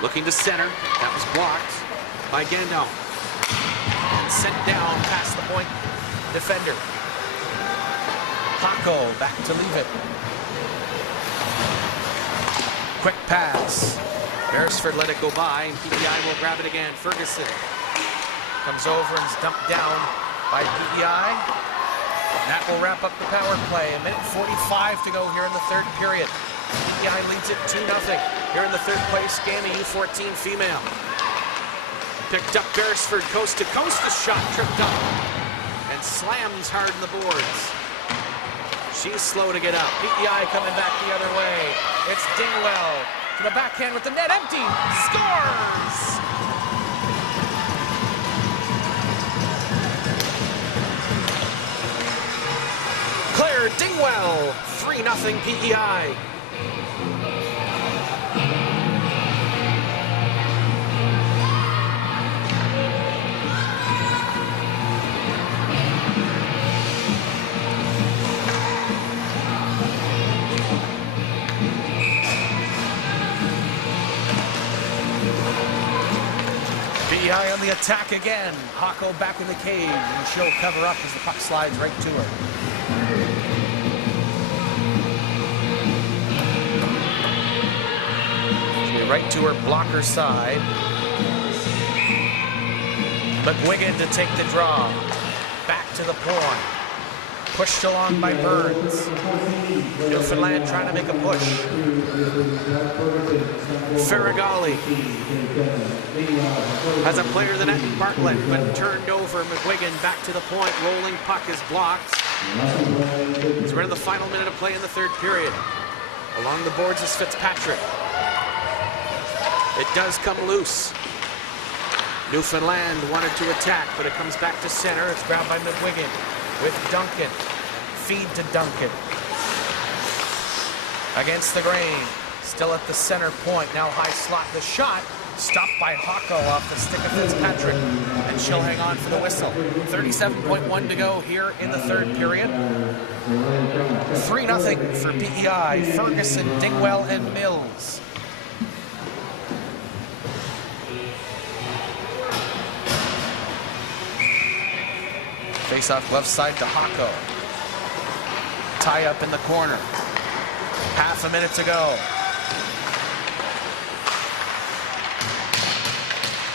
Looking to center. That was blocked by Gandalf. And sent down past the point defender. Paco back to leave it. Quick pass. Beresford let it go by, and PEI will grab it again. Ferguson comes over and is dumped down by PEI. And that will wrap up the power play. 1:45 to go here in the third period. PEI leads it 2-0. Here in the third place game, a U14 female. Picked up Beresford coast to coast. The shot tripped up and slams hard in the boards. She's slow to get up. PEI coming back the other way. It's Dingwell to the backhand with the net empty. Scores! Claire Dingwell, 3-0 PEI. PEI on the attack again. Hako back in the cage, and she'll cover up as the puck slides right to her. She'll be right to her blocker side. McGuigan to take the draw. Back to the point. Pushed along by Burns. Newfoundland trying to make a push. Ferragalli has a player the net in Bartlett, but turned over. McGuigan back to the point. Rolling puck is blocked. As we're in the final minute of play in the third period. Along the boards is Fitzpatrick. It does come loose. Newfoundland wanted to attack, but it comes back to center. It's grabbed by McGuigan with Duncan. Feed to Duncan. Against the grain. Still at the center point. Now high slot. The shot stopped by Hako off the stick of Fitzpatrick. And she'll hang on for the whistle. 37.1 to go here in the third period. 3-0 for PEI. Ferguson, Dingwell, and Mills. Face-off left side to Hako. Tie up in the corner. Half a minute to go.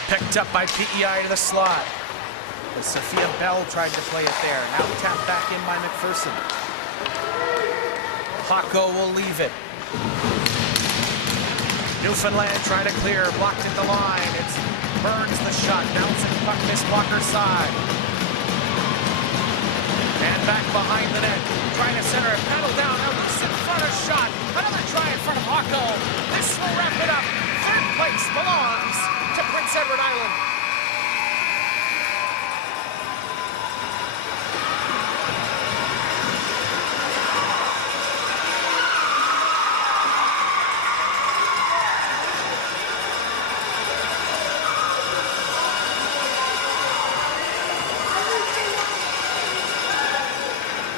Picked up by PEI to the slot. But Sophia Bell tried to play it there. Now tapped back in by McPherson. Hako will leave it. Newfoundland trying to clear, blocked at the line. It's Burns the shot, bouncing puck miss Walker's side. And back behind the net, trying to center it, paddle down, Ellis in front of shot. Another try in front of Hako. This will wrap it up. Third place belongs to Prince Edward Island.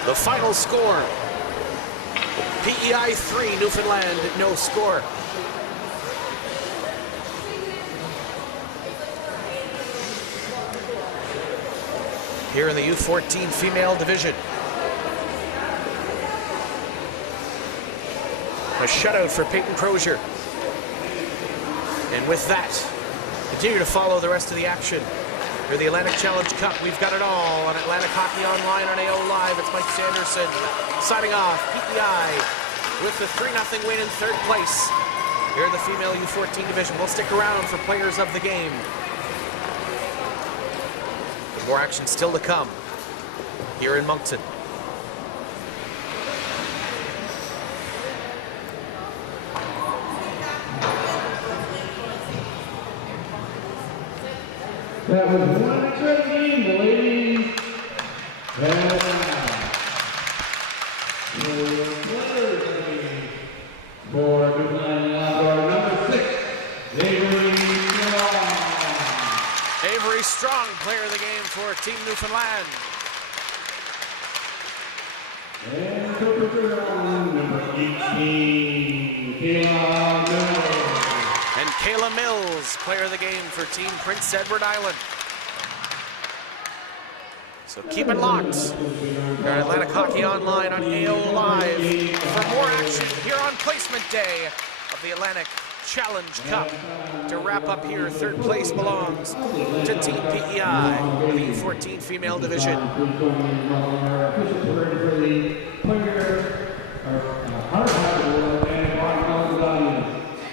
The final score, PEI 3, Newfoundland no score. Here in the U14 female division. A shutout for Peyton Crozier. And with that, continue to follow the rest of the action. For the Atlantic Challenge Cup, we've got it all on Atlantic Hockey Online on AO Live. It's Mike Sanderson signing off. PEI with the 3-0 win in third place here in the female U14 division. We'll stick around for players of the game. More action still to come here in Moncton. That was one extra game, the ladies. And for Newfoundland Labrador, number 6, Avery Strong. Avery Strong, player of the game for Team Newfoundland. And Cooper number 18, Kayla Mills. And Kayla Mills, player of the game for Team Prince Edward Island. So keep it locked. Here at Atlantic Hockey Online on AO Live for more action here on placement day of the Atlantic Challenge Cup. To wrap up here, third place belongs to Team PEI, the U14 female division.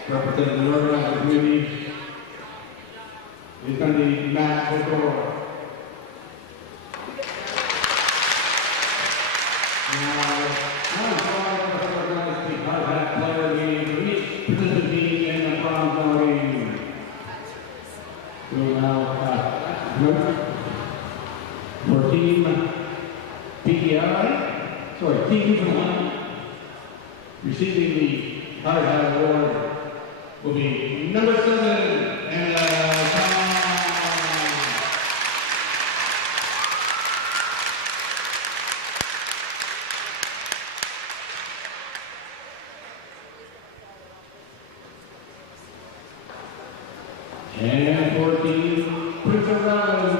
Representing the organized community is going to be Matt O'Dora. Now I'm organized the hard hat player meeting for each participant team in the bronze voting. We'll now for Team PEI, Team Newfoundland, receiving the hard hat award will be number 7, and and 14, Prince of Rose,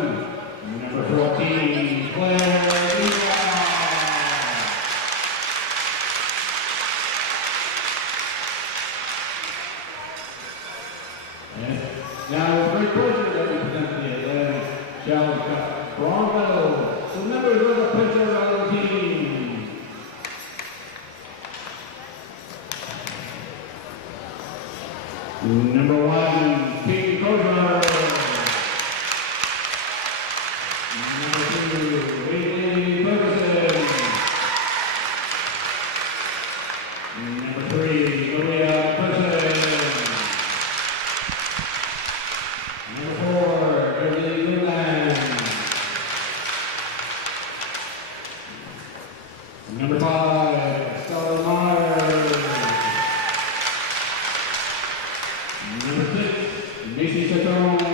number 14, Claire. Now, it's a great pleasure that we present the Atlantic Challenge Cup bronze medal to members of the Prince Edward team. Number 1, Peyton Crozier. Number 2, Waitley Ferguson. Number 3, Olivia Person. Number 4, Beverly Newland. Number 5, Stella Myers. Number 6, Macy Chatone.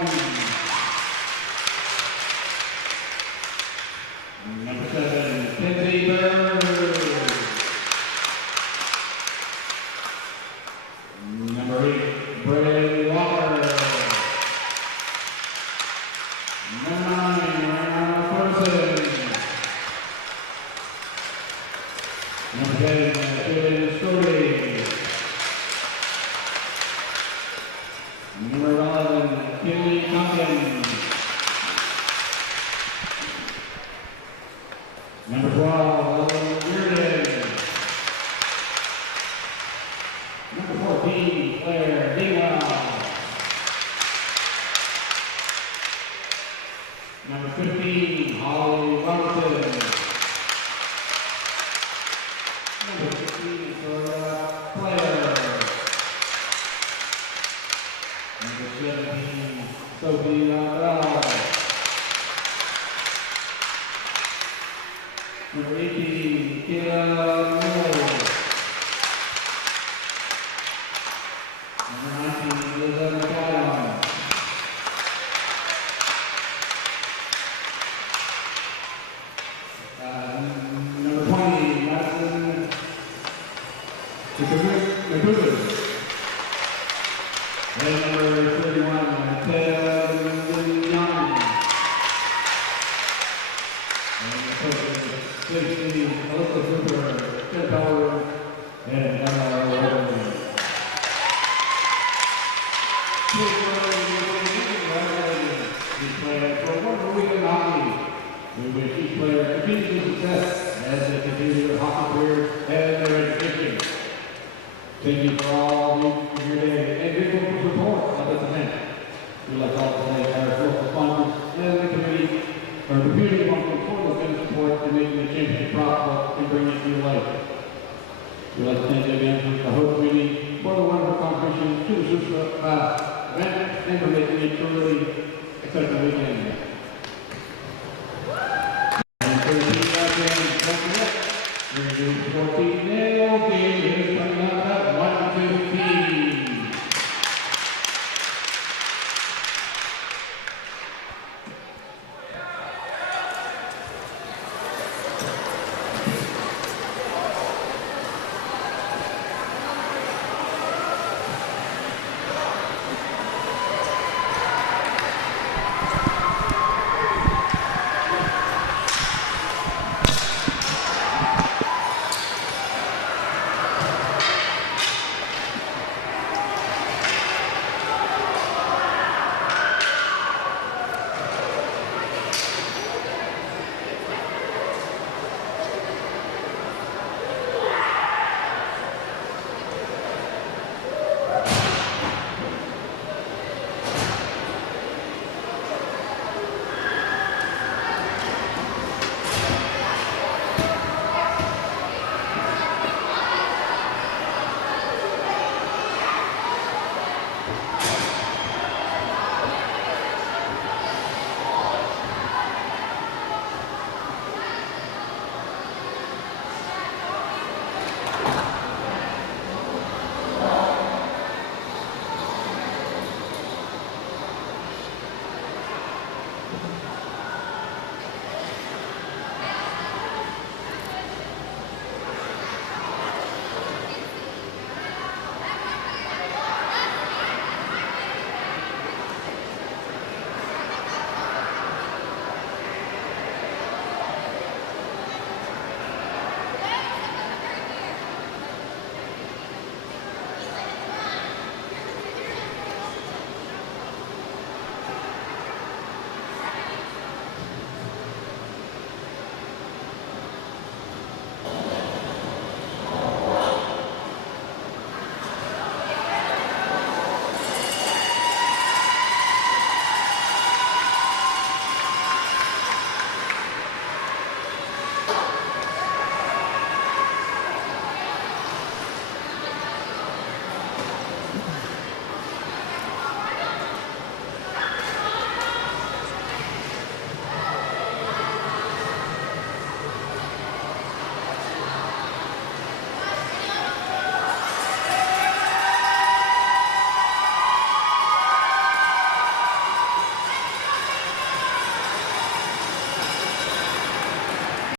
Number 7, Tiffany Burns. Number 8, Brandon Walker. Number 9, Ryan Ferguson. Number 10, Julian Strode. Number 11, Kinley Tompkins. Number 12, Ellen Reardon. Number 14, Claire Dingwell. Number 15, Holly Robertson. Number 16, Victoria Claire. Number 17, Sophie Bell. Number 18, Kayla Miller. Number 19, Liza McAdam. Number 20, Madison Nakuda. And number 31, Ted Young. And the coaches, 16, Melissa Cooper, Ted Power, and Emma Williams. For one more week in hockey, we wish each player continued success as they continue their hockey career and their education. Thank you for all of you here today and grateful for support of this event. We'd like to also thank our local sponsors and the committee, or the community sponsors for the event support in making the championship possible and bringing it to life. We'd like to thank you again for the host committee for the wonderful contribution to the event and for making it truly exciting weekend.